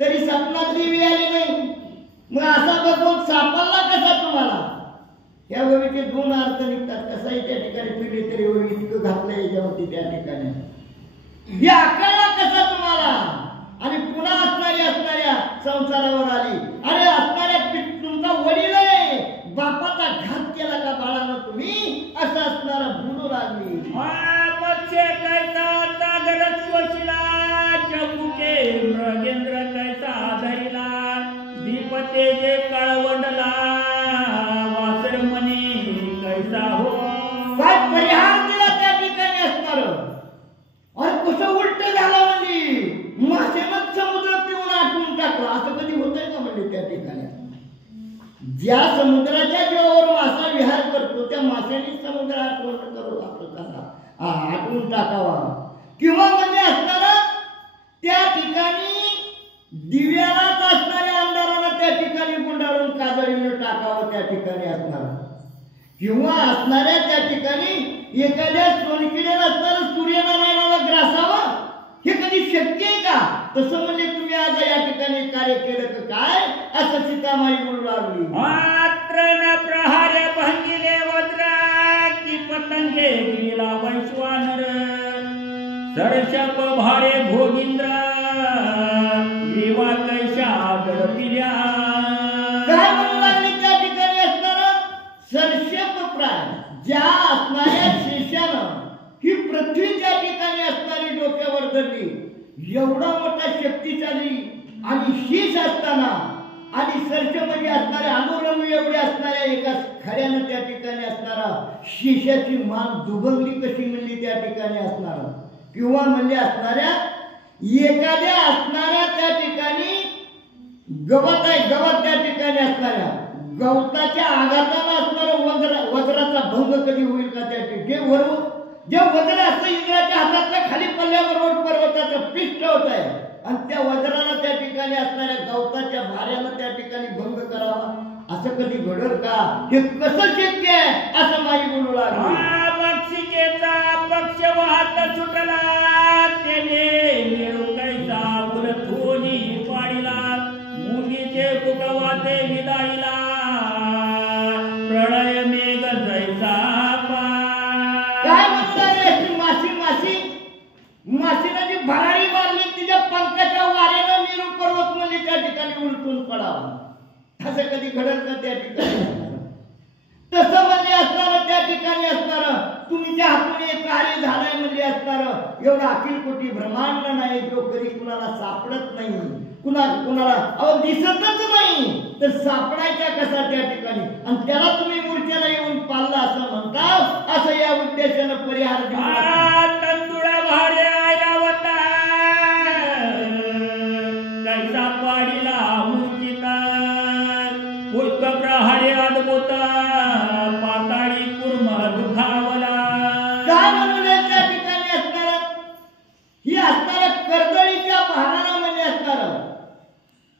तरी स्वप्नात देवी आली नाही. मग असा बघून सापडला कसा तुम्हाला? या ओळीचे 2 अर्थ निघतात. कसाही त्या ठिकाणी पिढी तरी ओळी इतकं घातलं याच्यावरती त्या ठिकाणी या कळला कसा तुम्हाला? आणि पुन्हा असणाऱ्या संसारावर आली. अरे असणाऱ्या तुमचा वडील आहे बापाचा घात केला का बाळानं तुम्ही? असं असणारा बोलू लागली. मत्स्य कैसा सागर स्वशिला चबुके मृगेंद्र कैसा धरिला दीपते जे काळवंडला वासर मनी कैसा हो. काय परिहार दिला त्या ठिकाणी असणार? अरे कसं उलट झालं म्हणजे मासेनच समुद्र पिऊन आटून टाकला. असं कधी होतंय का म्हणजे त्या ठिकाणी? ज्या समुद्राच्या जीवावर मासा विहार करतो त्या माशाने समुद्र आठवण करू आटवून टाकावा. किंवा म्हणजे असणारा त्या ठिकाणी दिव्यालाच असणाऱ्या अंधाराला त्या ठिकाणी गुंडाळून काजळीनं टाकावं त्या ठिकाणी असणार. किंवा असणाऱ्या त्या ठिकाणी एखाद्या सोनकिड्याला असणारं सूर्यनारायणाला ग्रासावं हे कधी शक्य आहे का? तसं म्हणजे तुम्ही आज या ठिकाणी कार्य केलं का काय? असं सीतामाई बोलू लागली. मात्र प्रहार्य भंगिले वज्रा की पतंगे गेला वैश्वानर सरशप भारे भोगिंद्र देवा कैशा दडपिल्या. काय म्हणू लागली त्या ठिकाणी असणारा सरशप प्राण ज्या असणाऱ्या शेषानं ही पृथ्वी त्या ठिकाणी असणारी डोक्यावर धरली. एवढा मोठा शक्तिशाली आणि शीश असताना आणि सर्ष म्हणजे असणाऱ्या अनुरंग एवढे असणाऱ्या एका खऱ्यानं त्या ठिकाणी असणारा शीशाची मान दुभंगली कशी म्हणली त्या ठिकाणी असणार. किंवा म्हणजे असणाऱ्या एखाद्या असणाऱ्या त्या ठिकाणी गवत आहे गवत त्या ठिकाणी असणाऱ्या गवताच्या आघाताला असणारा वज्राचा भंग कधी होईल का? त्या ठिकाणी जे वज्र असतं इंद्राच्या हातातल्या खाली पल्ल्याबरोबर पर्वताचं पीठ होत आहे आणि त्या वज्राला त्या ठिकाणी असणाऱ्या गवताच्या भाऱ्यानं त्या ठिकाणी भंग करावा. असं कधी घडल का? हे कसं शक्य आहे? असं माई बोलू लागली. बक्षिकेचा पक्ष वाहत सुटला त्याने मिळू कैसा उलथोनी पाडीला मुलीचे फुकवाते विदाईला प्रळय मेघ जैसा. काय म्हणतात माशीनं जी भरारी मारली तिच्या पंखाच्या वाऱ्यानं मेरू पर्वत म्हणजे त्या ठिकाणी उलटून पडावा. असं कधी घडल का त्या ठिकाणी? तसं म्हणजे असणार त्या ठिकाणी असणार तुमच्या हातून एक कार्य झालंय म्हणजे असणार एवढा अखिल कोटी ब्रह्मांड नाही जो कधी कुणाला सापडत नाही. कुणाला दिसतच नाही तर सापडायचा कसा त्या ठिकाणी? आणि त्याला तुम्ही मूर्त्याला येऊन पाळला असं म्हणता. असं या उद्देशानं परिहार तंदुळा भारे ऐरावता कैसा पाडीला मूर्तिता पुष्प प्रहारे अद्भुत पाताळी कुर्म दुखावला. काय म्हणून त्या ठिकाणी असणार ही असणाऱ्या कर्दळीच्या भाराला म्हणजे असणार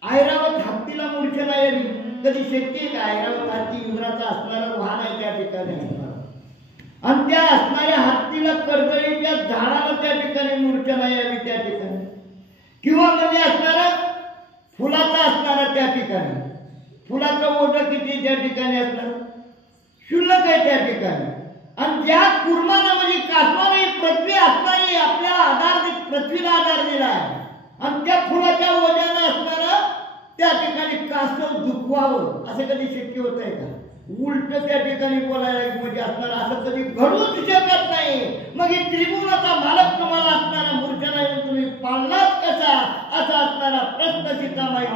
ऐरावत हत्तीला मूर्छना येईल कधी शक्य काय हत्ती इंद्राचा असणारा वाहन आहे त्या ठिकाणी आणि त्या असणाऱ्या हत्तीला कर्दळीच्या झाडाला त्या ठिकाणी मूर्छना यावी त्या ठिकाणी किंवा म्हणजे असणारा फुलाचा असणारा त्या ठिकाणी फुलाचं ओझं किती त्या ठिकाणी असणार शुल्लक आहे त्या ठिकाणी आणि ज्या कुर्मानं म्हणजे कासवाने पृथ्वी असताना आपल्याला आधार पृथ्वीला आधार दिला आहे आणि त्या फुलाच्या ओझ्यानं असणारा त्या ठिकाणी कासव दुखवावं असं कधी शक्य होत आहे का उलट त्या ठिकाणी बोलायला म्हणजे असणार असं कधी घडूच शकत नाही मग ही त्रिभुवनाचा मालक तुम्हाला असणारा मूर्छना येऊन तुम्ही पाळलाच कसा असा असणारा प्रश्न सीतामाई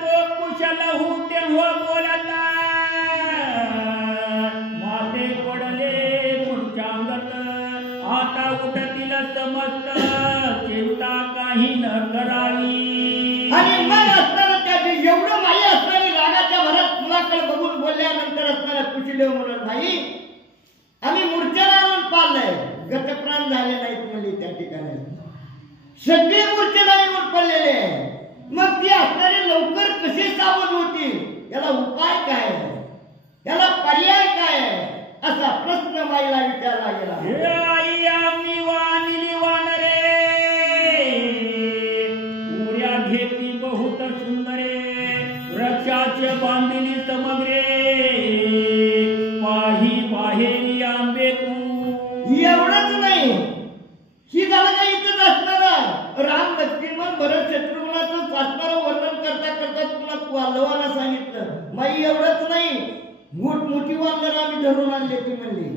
तो कुशल होते हो बोलता माते पडले मूर्छांगत आता उठतील समस्त चिंता काही न करावी आणि मग असणारा त्याची एवढं माई असणारी रागाच्या भरात मुलाकडे बघून बोलल्यानंतर असणारा कुशल म्हणून नाही आम्ही मूर्छना आणून पाळलंय गतप्राण झाले नाहीत म्हणजे त्या ठिकाणी सगळे मूर्छना येऊन पडलेले मग ती असणारे लवकर कसे सावध होतील याला उपाय काय याला पर्याय काय असा प्रश्न माईला विचारला गेला हे आई आम्ही वानिली वानरे उर्या घेती बहुत सुंदरे वृक्षाचे बांधिली समग्रे पाही बाहेरी आंबे तू एवढंच नाही ही झालं का इथंच असणार राम लक्ष्मण भरत शत्रुघ्नाचं असणारं वर्णन करता करता तुला वालवाना सांगितलं माई एवढंच नाही मोठमोठी वानर आम्ही धरून आणली ती म्हणली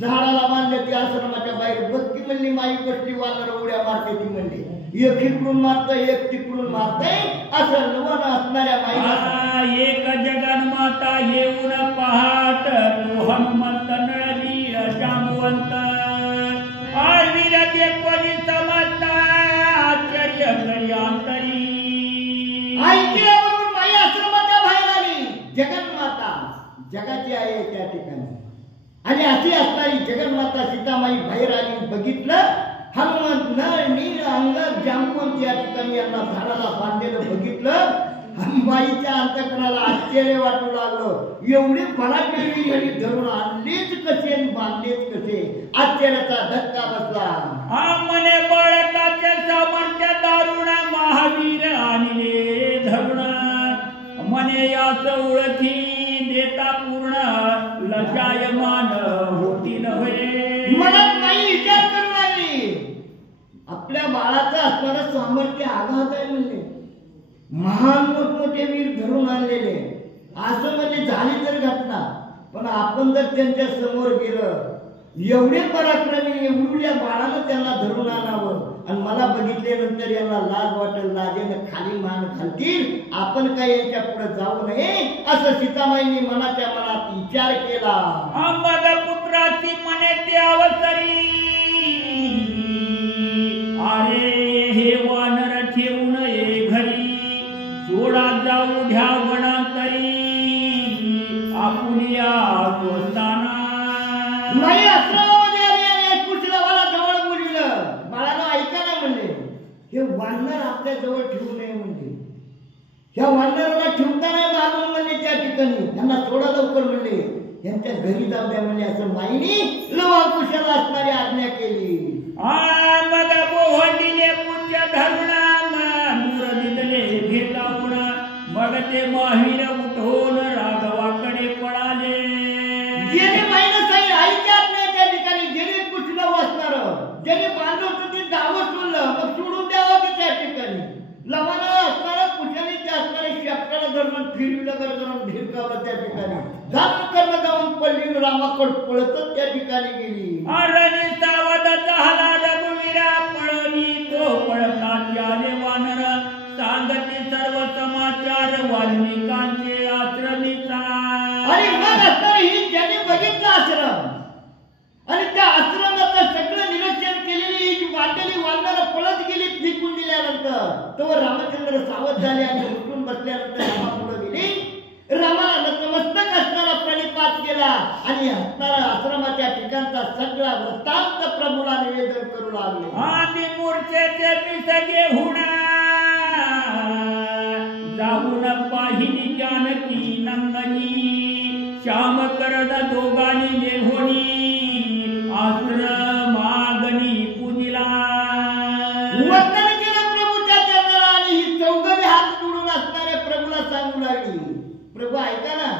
झाडाला बांधले ती आश्रमाच्या बाहेर बघती म्हणली माई कसली वानर उड्या मारते ती म्हणली एक इकडून मारतय एक तिकडून मारतय असं लवण असणाऱ्या माई एक जगन्माता येऊन पाहत तो हनुमंत नळली जांबवंत आळवीर ते कोणी समजता आश्चर्य करी अंतरी ऐकल्याबरोबर माई आश्रमाच्या बाहेर आली जगन्माता जगाची आहे त्या ठिकाणी आणि अशी असणारी जगन्माता सीतामाई बाहेर आली बघितलं हनुमंत नळ नीळ अंग जांबवंत या ठिकाणी यांना झाडाला बांधलेलं बघितलं माईच्या अंतकरणाला आश्चर्य वाटू लागलं एवढी फळाकेळी यांनी धरून आणलीच कसे आणि बांधलेच कसे आश्चर्याचा धक्का बसला मने बाळकाचे सामर्थ्य दारुण महावीर आणले धरुण मने यास ओळखी देता पूर्ण लजायमान होती नव्हे मनात माई विचार करू लागली आपल्या बाळाचं असणारं सामर्थ्य आघात आहे म्हणजे महान मोठमोठे वीर धरून आणलेले असं म्हणजे झाली तर घटना पण आपण जर त्यांच्या समोर गेलं एवढे पराक्रमी एवढ्या बाळानं त्यांना धरून आणावं आणि मला बघितल्यानंतर यांना लाज वाटेल लाजेनं खाली मान घालतील आपण काय यांच्या पुढे जाऊ नये असं सीतामाईने मनाच्या मनात विचार केला माझ्या पुत्राची मने ते अवसरी अरे हे वानर ठेवू नये घरी सोडा जाऊ घ्या वनांतरी आपुलिया गोस्ताना माई आश्रमामध्ये आली आणि कुशलावाला जवळ बोलविलं बाळाला ऐका ना म्हणले हे वानर आपल्या जवळ ठेवू नये म्हणजे ह्या वानराला ठेवता नाही मालूम म्हणले त्या ठिकाणी त्यांना सोडा लवकर म्हणले यांच्या घरी जाऊ द्या म्हणले असं माईनी लवा कुशाला असणारी आज्ञा केली मग बोहंडीले पुण्य धरुणा दूर दिदले घेतावून मग ते महावीर उठून राघवाकडे पळाले गेले माईनं साई आईच्या आज्ञा त्या ठिकाणी गेले कुशला वाचणार ज्याने बांधलं होतं ते दावं सोडलं मग सोडून द्यावं की त्या ठिकाणी लवाना असणारा कुशाने त्या असणारे शेपटाला धरून फिरविलं करून भिरकावलं त्या ठिकाणी करणं जाऊन पल्ली रामाकड पळतच त्या ठिकाणी गेली अरणी सावध झाला रघुवीरा पळणी तो पळतात आले वानर सांगती सर्व समाचार वाल्मिकांचे आश्रमीचा आणि मग असताना ही ज्याने बघितलं आश्रम आणि त्या आश्रमाचं सगळं निरीक्षण केलेली ही वाटेली वानर पळत गेली फेकून दिल्यानंतर तो रामचंद्र सावध झाले आणि उठून बसल्यानंतर रामा पुढे गेली रामाला नतमस्तक असणारा प्रणिपात केला आणि असणारा आश्रमाच्या ठिकाणचा सगळा वृत्तांत प्रभूला निवेदन करू लागले आम्ही मूर्छेचे पिसगे हुणा जाऊन पाहिली जानकी नंदनी श्याम करदा दोघांनी देहोनी अस्त्र मागणी पूजिला वंदन केलं प्रभूच्या चरणाला आणि ही चौघे हात जोडून असणाऱ्या प्रभूला सांगू लागली, प्रभू ऐका ना,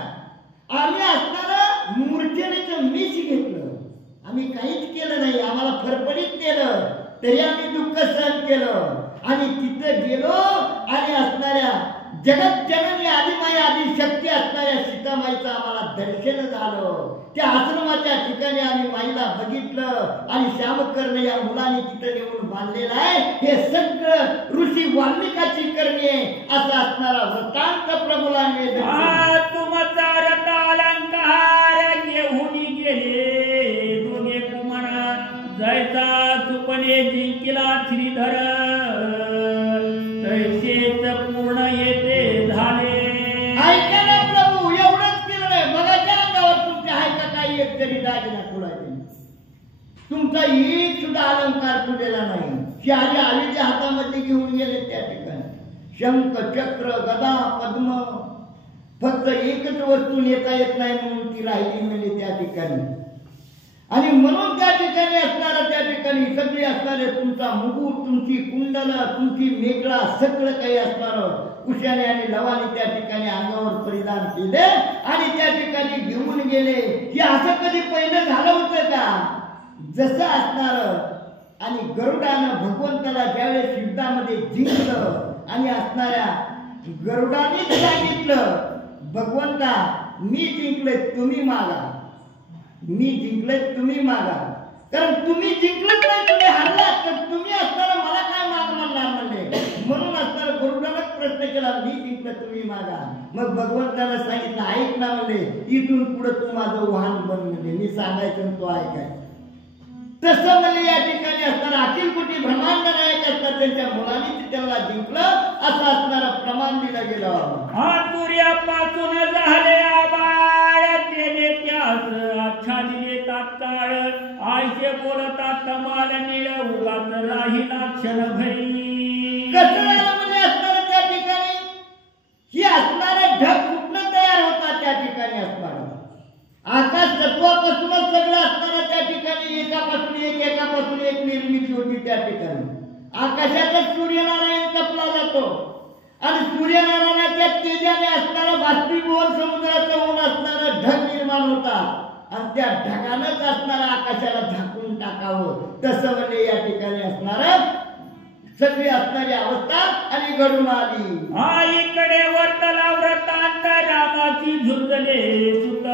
आम्ही असणारं मूर्छेनेचं मीच घेतलं, आम्ही काहीच केलं नाही, आम्हाला फरफडीत केलं तरी आम्ही दुःख सहन केलं आणि तिथं गेलो आणि असणाऱ्या जगत जननी आदिमाया आदी शक्ती असणाऱ्या सीतामाईचं आम्हाला दर्शन झालं. त्या आश्रमाच्या ठिकाणी आम्ही माईला बघितलं आणि श्यामकर्ण या मुलाने तिथं नेऊन बांधलेलं आहे. हे सगळं ऋषी वाल्मिकाची करणी आहे असा असणारा वृत्तांत प्रभूला मिळतो. तुमचा रथ अलंकार घेऊन गेले दोघे कुमार जैसा सुपणे जिंकिला श्रीधर तैसेच पूर्ण येते झाले. ऐका ना प्रभू, एवढंच केलं नाही, बघायच्या अंगावर तुमच्या आहे का काही एक तरी दागिना फुलायचे, तुमचा एक सुद्धा अलंकार फुलेला नाही. शहाजी आलीच्या हातामध्ये घेऊन गेले त्या ठिकाणी शंख चक्र गदा पद्म, फक्त एकच वस्तू नेता येत नाही म्हणून ती राहिली म्हणजे त्या ठिकाणी. आणि म्हणून त्या ठिकाणी असणारा त्या ठिकाणी सगळी असणारे तुमचा मुकुट, तुमची कुंडल, तुमची मेघळा सगळं काही असणारं कुशाने आणि लवाने त्या ठिकाणी अंगावर परिधान केले आणि त्या ठिकाणी घेऊन गेले. हे असं कधी पहिलं झालं होतं का? जसं असणार आणि गरुडानं भगवंताला ज्यावेळेस युद्धामध्ये जिंकलं आणि असणाऱ्या गरुडानेच सांगितलं, भगवंता मी जिंकले तुम्ही मागा, मी जिंकले तुम्ही मागा, कारण तुम्ही जिंकलंच नाही, तुम्ही हारलात तर तुम्ही असताना मला काय माग म्हणणार म्हणले. म्हणून असताना गरुडानं प्रश्न केला, मी जिंकलं तुम्ही मागा. मग भगवंतानं सांगितलं, ऐक ना म्हणले, इथून पुढे तू माझं वाहन बन म्हणजे मी सांगायचं तो ऐकायचं. तसं म्हणजे या ठिकाणी असताना अखिल कोटी ब्रह्मांड नायक असतात त्यांच्या मुलांनी त्याला जिंकलं असं असणारं प्रमाण दिलं गेलं. सूर्यापासून झाले आबाळ त्याने त्यास आच्छादिले तात्काळ आयचे बोलतात तमाल निळ उगाच राहिला क्षणभरी. कसं झालं म्हणजे असणारं त्या ठिकाणी ही असणारे ढग कुठनं तयार होतात त्या ठिकाणी असणारं आकाश तत्वापासूनच सगळं असणारं त्या ठिकाणी एकापासून एक निर्मिती होती. त्या ठिकाणी आकाशातच सूर्यनारायण तपला जातो आणि सूर्यनारायणाच्या तेजाने असणारं बाष्पीभवन समुद्राचं ऊन असणारं ढग निर्माण होतात आणि त्या ढगानंच असणारं आकाशाला झाकून टाकावं. तसं म्हणजे या ठिकाणी असणारं सगळी असणारी अवस्था आणि घडून आली. आईकडे वर्तला व्रतांत रामाची झुंजले सुत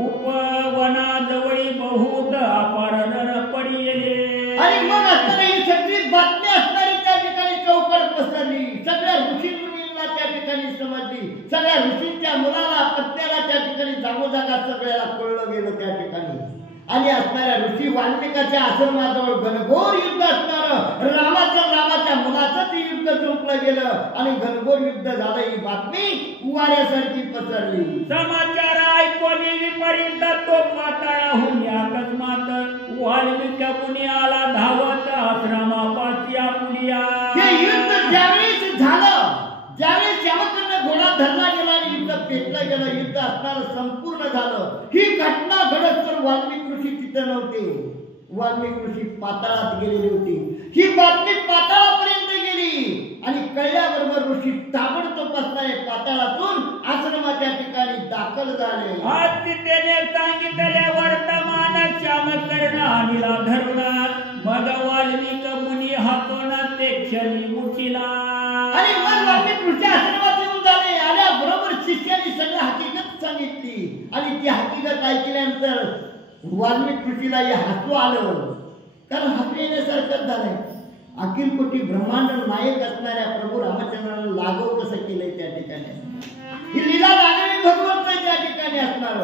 उपवनाजवळी बहुत अपार नर पडिले. आणि मग असताना ही सगळी बातमी असणारी त्या ठिकाणी चौकट पसरली, सगळ्या ऋषीमुनींना त्या ठिकाणी समजली, सगळ्या ऋषींच्या मुलाला पत्न्याला त्या ठिकाणी जागोजागा सगळ्याला कळलं गेलं त्या ठिकाणी. आणि असणाऱ्या ऋषी वाल्मिकाच्या आश्रमाजवळ घनघोर युद्ध असणार रामाच्या मुलाचं ते युद्ध संपलं गेलं आणि घनघोर युद्ध झालं ही बातमी वाऱ्यासारखी पसरली. समाचार ऐकून विपरीत तो पाताळाहून अकस्मात वाल्मिक मुनी आला धावत आश्रमापाशी आपुलिया. हे युद्ध ज्यावेळेस झालं, ज्यावेळेस श्यामकर्ण घोडा धरला गेला आणि युद्ध पेटलं गेलं, युद्ध असणारं संपूर्ण झालं. ही घटना घडत तर वाल्मिक ऋषी तिथं नव्हते, वाल्मिक ऋषी पाताळात गेलेली होती. ही बातमी पाताळापर्यंत गेली आणि कळल्याबरोबर ऋषी ताबडतोब असणारे पाताळातून आश्रमाच्या ठिकाणी दाखल झाले. आज त्याने सांगितले वर्तमान श्यामकर्ण आणला धरुणा मग वाल्मिक मुनी हातून ते क्षणी मुठीला. आणि मग वाल्मिक ऋषी आश्रमात येऊन झाले, आल्याबरोबर शिष्याने सगळं हकीकत सांगितली आणि ती हकीकत ऐकल्यानंतर वाल्मिक ऋषीला हे हसू आलं, कारण हसू येण्यासारखंच झालंय. अखिल कोटी ब्रह्मांड नायक असणाऱ्या प्रभू रामचंद्रानं लागव कसं केलंय त्या ठिकाणी. ही लीला लागणी भगवंत त्या ठिकाणी असणार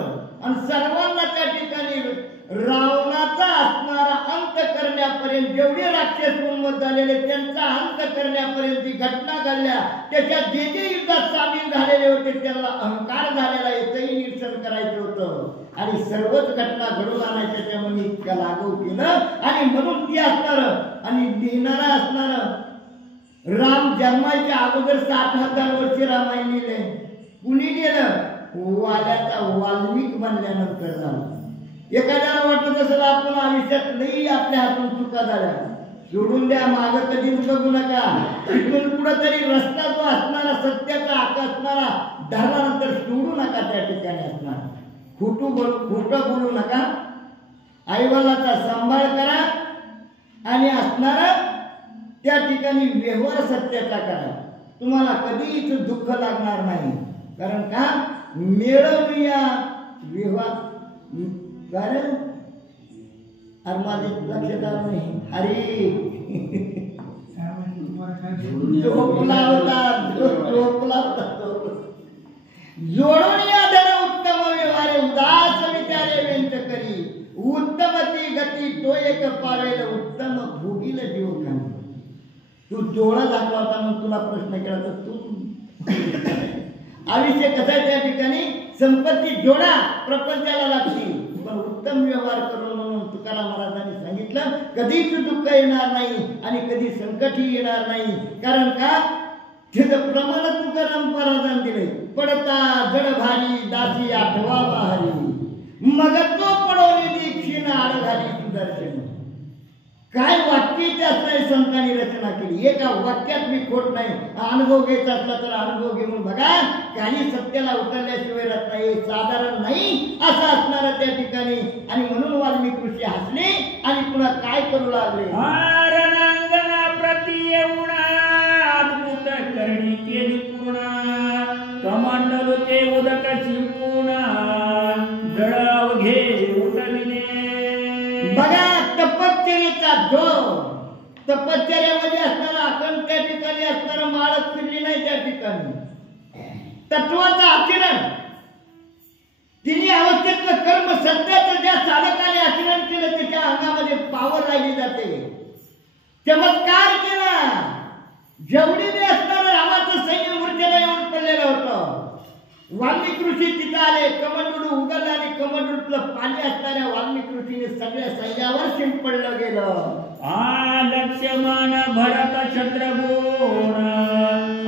आणि सर्वांना त्या ठिकाणी रावणाचा असणारा अंत करण्यापर्यंत जेवढे राक्षस उन्मत झालेले त्यांचा अंत करण्यापर्यंत जी घटना घडल्या, त्याच्यात जे जे युद्धात सामील झालेले होते त्यांना अहंकार झालेला याचंही निरसन करायचं होतं आणि सर्वच घटना घडून आणायच्या त्यामुळे इतक्या लागू केलं. आणि म्हणून ती असणार आणि लिहिणारा असणार राम जन्माच्या अगोदर 60,000 वर्ष रामायण लिहिले. कुणी गेलं? वाल्याचा वाल्मिक बनल्यानंतर झालं. एखाद्याला वाटत असेल आपण आयुष्यात लई आपल्या हातून चुका झाल्या, सोडून द्या, मागं कधीच बघू नका. इथून पुढं तरी रस्ता जो असणारा सत्याचा हक्क असणारा धरल्यानंतर सोडू नका. त्या ठिकाणी असणार खोटं बोलू नका. आईवडिलाचा सांभाळ करा आणि असणारा त्या ठिकाणी व्यवहार सत्याचा करा. तुम्हाला कधीच दुःख लागणार नाही. कारण का मिळवूया व्यवहार कारण माझे लक्षात आलं नाही. अरे झोपला होता जोडून या धन उत्तम व्यवहारे उदास विचारे व्यंत करी उत्तमती गती तो एक पावेल उत्तम भोगील जीव खाणी. तू जोडा दाखवा होता मग तुला प्रश्न केला तर तू आयुष्य कसं आहे त्या ठिकाणी संपत्ती जोडा प्रपंचाला लागते पण उत्तम व्यवहार करून म्हणून तुकाराम महाराजांनी सांगितलं कधीच दुःख येणार नाही आणि कधी संकटही येणार नाही. कारण का तिथं प्रमाण तुकाराम महाराजांनी दिले पडता जड भारी दासी आठवावा हरी मग तो पडवली दीक्षिण आडघाली सुदर्शन. काय वाक्य त्या संतांनी रचना केली. एका वाक्यात मी खोट नाही. अनुभव घ्यायचा असला तर अनुभव घेऊन बघा. काही सत्याला उतरल्याशिवाय रत्न हे साधारण नाही असं असणार त्या ठिकाणी. आणि म्हणून वाल्मिकी ऋषी हसले आणि पुन्हा काय करू लागले. रणांगणा प्रति एवढा अद्भुत करणी केली पूर्ण कमंडल ते उदक शिंपून जळाव घे उठविले. बघा तपश्चर्याचा जो तपश्चर्यामध्ये असणारा आपण त्या ठिकाणी असणारा माळच फिरली नाही. त्या ठिकाणी तत्वाचं आचरण तिने अवस्थेतलं कर्म सध्याचं ज्या साधकाने आचरण केलं त्याच्या अंगामध्ये पावर राहिली जाते. चमत्कार केला. जेवढी बी असणारं रामाचं सैन्य मूर्तीला येऊन पडलेलं होतं. वाल्मिकी ऋषी तिथं आले. कमंडलू उगल आणि कमंडलूतलं पाणी असणाऱ्या वाल्मिकी ऋषीने सगळ्या सैन्यावर शिंपडलं गेलं. लक्ष्मण भरत शत्रुघ्न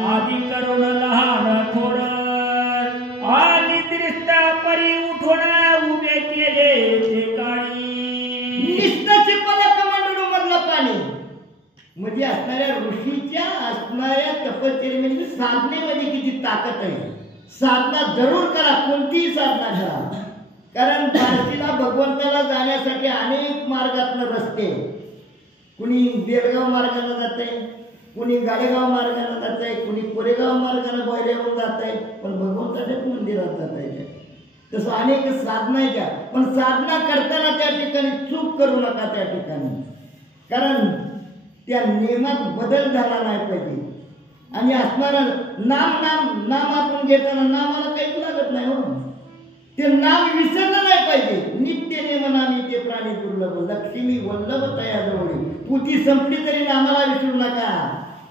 आदि करुण लहान थोर आणि दृष्टा परी उठून उभे केले ते काळी. निष्ठचिपल कमंडलू मधलं पाणी म्हणजे असणाऱ्या ऋषीच्या असणाऱ्या तपश्चर्येमध्ये साधनेमध्ये किती ताकद आहे. साधना जरूर करा. कोणतीही साधना करा. कारण भारतीला भगवंताला जाण्यासाठी अनेक मार्गातनं रस्ते. कुणी बेलगाव मार्गाने जाते, कुणी गाडेगाव मार्गाने जाते, कुणी कोरेगाव मार्गाने बोयल्यावरून जात आहे पण भगवंताच्याच मंदिरात जात आहे. तसं अनेक साधना आहे त्या. पण साधना करताना त्या ठिकाणी चूक करू नका. त्या ठिकाणी कारण त्या नियमात बदल झाला नाही पाहिजे. आणि असणारा नाम आपण घेताना नामाला काहीच लागत नाही हो. ते नाम विसरलं नाही पाहिजे. नित्य नेमनामी ते प्राणी दुर्लभ लक्ष्मी वल्लभ तया जवळी. पुती संपली तरी नामाला विसरू नका.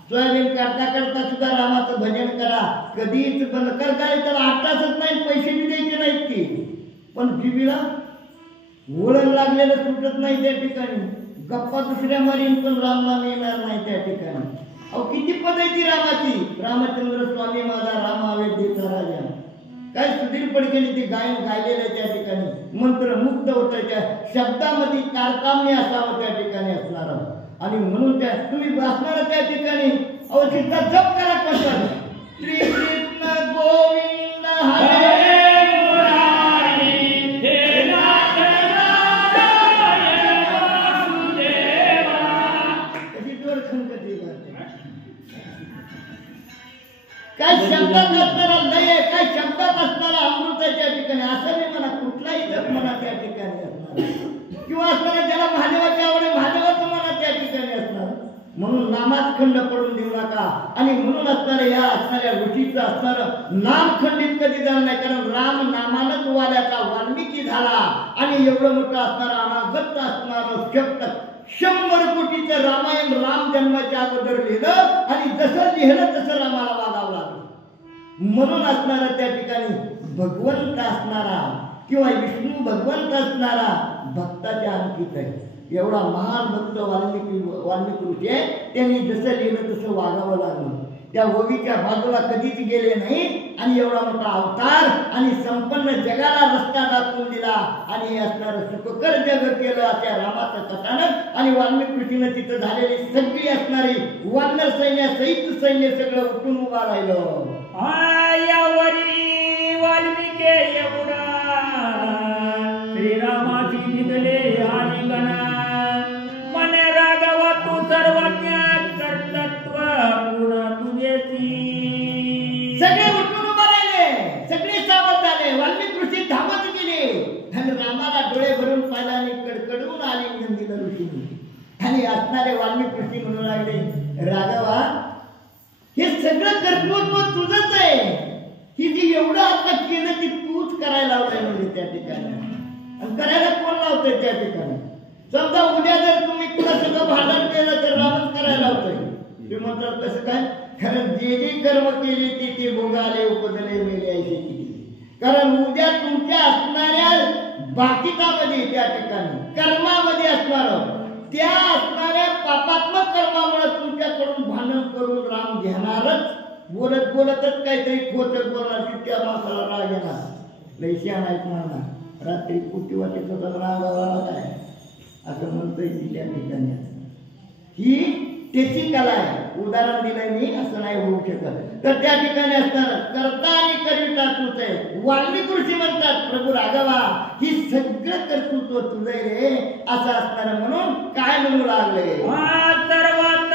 सोयाबीन करता करता सुद्धा रामाचं भजन करा. कधीच बंद कर त्याला 8 तासच नाही पैसे बी द्यायचे नाहीत की. पण जीवीला वळण लागलेलं सुटत नाही त्या ठिकाणी. गप्पा दुसऱ्या मारीन पण रामनाम येणार नाही त्या ठिकाणी. अहो किती पद आहे ती रामाची. रामचंद्र स्वामी माझा राम अयोध्येचा राजा. काय सुधीर पडकेने ते गायन गायलेलं आहे त्या ठिकाणी. मंत्र मुक्त होतं. त्या शब्दामध्ये कारकाम्य असावं त्या ठिकाणी असणार. आणि म्हणून त्या तुम्ही असणार त्या ठिकाणी अहो तिथला जप करा. कसं श्री कृष्ण गोविंद हरे काय शब्दात असणारा लय आहे. काय शब्दात असणारा अमृत आहे त्या ठिकाणी. असं नाही म्हणा कुठलाही जप म्हणा त्या ठिकाणी असणार किंवा असणारा ज्याला महादेवाची आवड आहे महादेवाचं म्हणा त्या ठिकाणी असणार. म्हणून नामात खंड पडून देऊ नका. आणि म्हणून असणाऱ्या या असणाऱ्या ऋषीचं असणारं नाम खंडित कधी झालं नाही. कारण राम नामानच वाल्याचा वाल्मिकी झाला. आणि एवढं मोठं असणारं अनागत असणारं शब्द 100 कोटीचं रामायण राम जन्माच्या अगोदर लिहिलं आणि जसं लिहिलं तसं रामाला वागावं लागलं. म्हणून असणारा त्या ठिकाणी भगवंत असणारा किंवा विष्णू भगवंत असणारा भक्ताच्या अंकित आहे. एवढा महान भक्त वाल्मिकी ऋषी आहे. त्यांनी जसं लिहिलं तसं वागावं लागलं. त्या ओवीच्या बाजूला कधीच गेले नाही आणि एवढा मोठा अवतार आणि संपन्न जगाला रस्ता दाखवून दिला आणि असणारं सुखकर जग केलं अशा रामाचं कथानक. आणि वाल्मिकी ऋषीनं तिथं झालेली सगळी असणारी वानर सैन्यासहित सैन्य सगळं उठून उभा राहिलं. यावरी वाल्मिके एवढा श्रीरामाची निघले आणि गणा मने राघवा तू सर्वज्ञ कर्तृत्व पूर्ण तुझेची. सगळे उठून उभा राहिले, सगळे सावध झाले. वाल्मिकी ऋषी धावत गेले आणि रामाला डोळे भरून पाहिला आणि कडकडून आलिंगन दिलं ऋषीने. आणि असणारे वाल्मिकी ऋषी म्हणू लागले, राघवा हे सगळं कर्तृत्व तुझंच आहे. ही जी एवढं आता केलं ती तूच करायला लावलंय म्हणजे त्या ठिकाणी. आणि करायला कोण लावतंय त्या ठिकाणी? समजा उद्या जर तुम्ही कुणा सगळं भांडण केलं तर रामच करायला लावतोय. ते म्हणतात कसं काय? कारण जे जे कर्म केले ते भोगाले उपदले मेले असे केले. कारण उद्या तुमच्या असणाऱ्या बाकीतामध्ये त्या ठिकाणी कर्मामध्ये असणार त्या असणाऱ्या पापात्मक कर्मामुळे तुमच्याकडून भांडण करून राम घेणारच. बोलत बोलतच काहीतरी खोटं बोलणार की त्या माणसाला राग येणार. लैश्या नाहीत म्हणणार रात्री कुठे वाटेचा रागावा काय असं म्हणतोय की त्या ठिकाणी. ही त्याची कला आहे. उदाहरण दिलंय मी, असं नाही होऊ शकत. तर त्या ठिकाणी असणार कर्ता आणि करिता तूच आहे. वाल्मिकी ऋषी म्हणतात प्रभू राघवा ही सगळं कर्तृत्व तुझं रे असं असणार. म्हणून काय म्हणू लागले सर्वात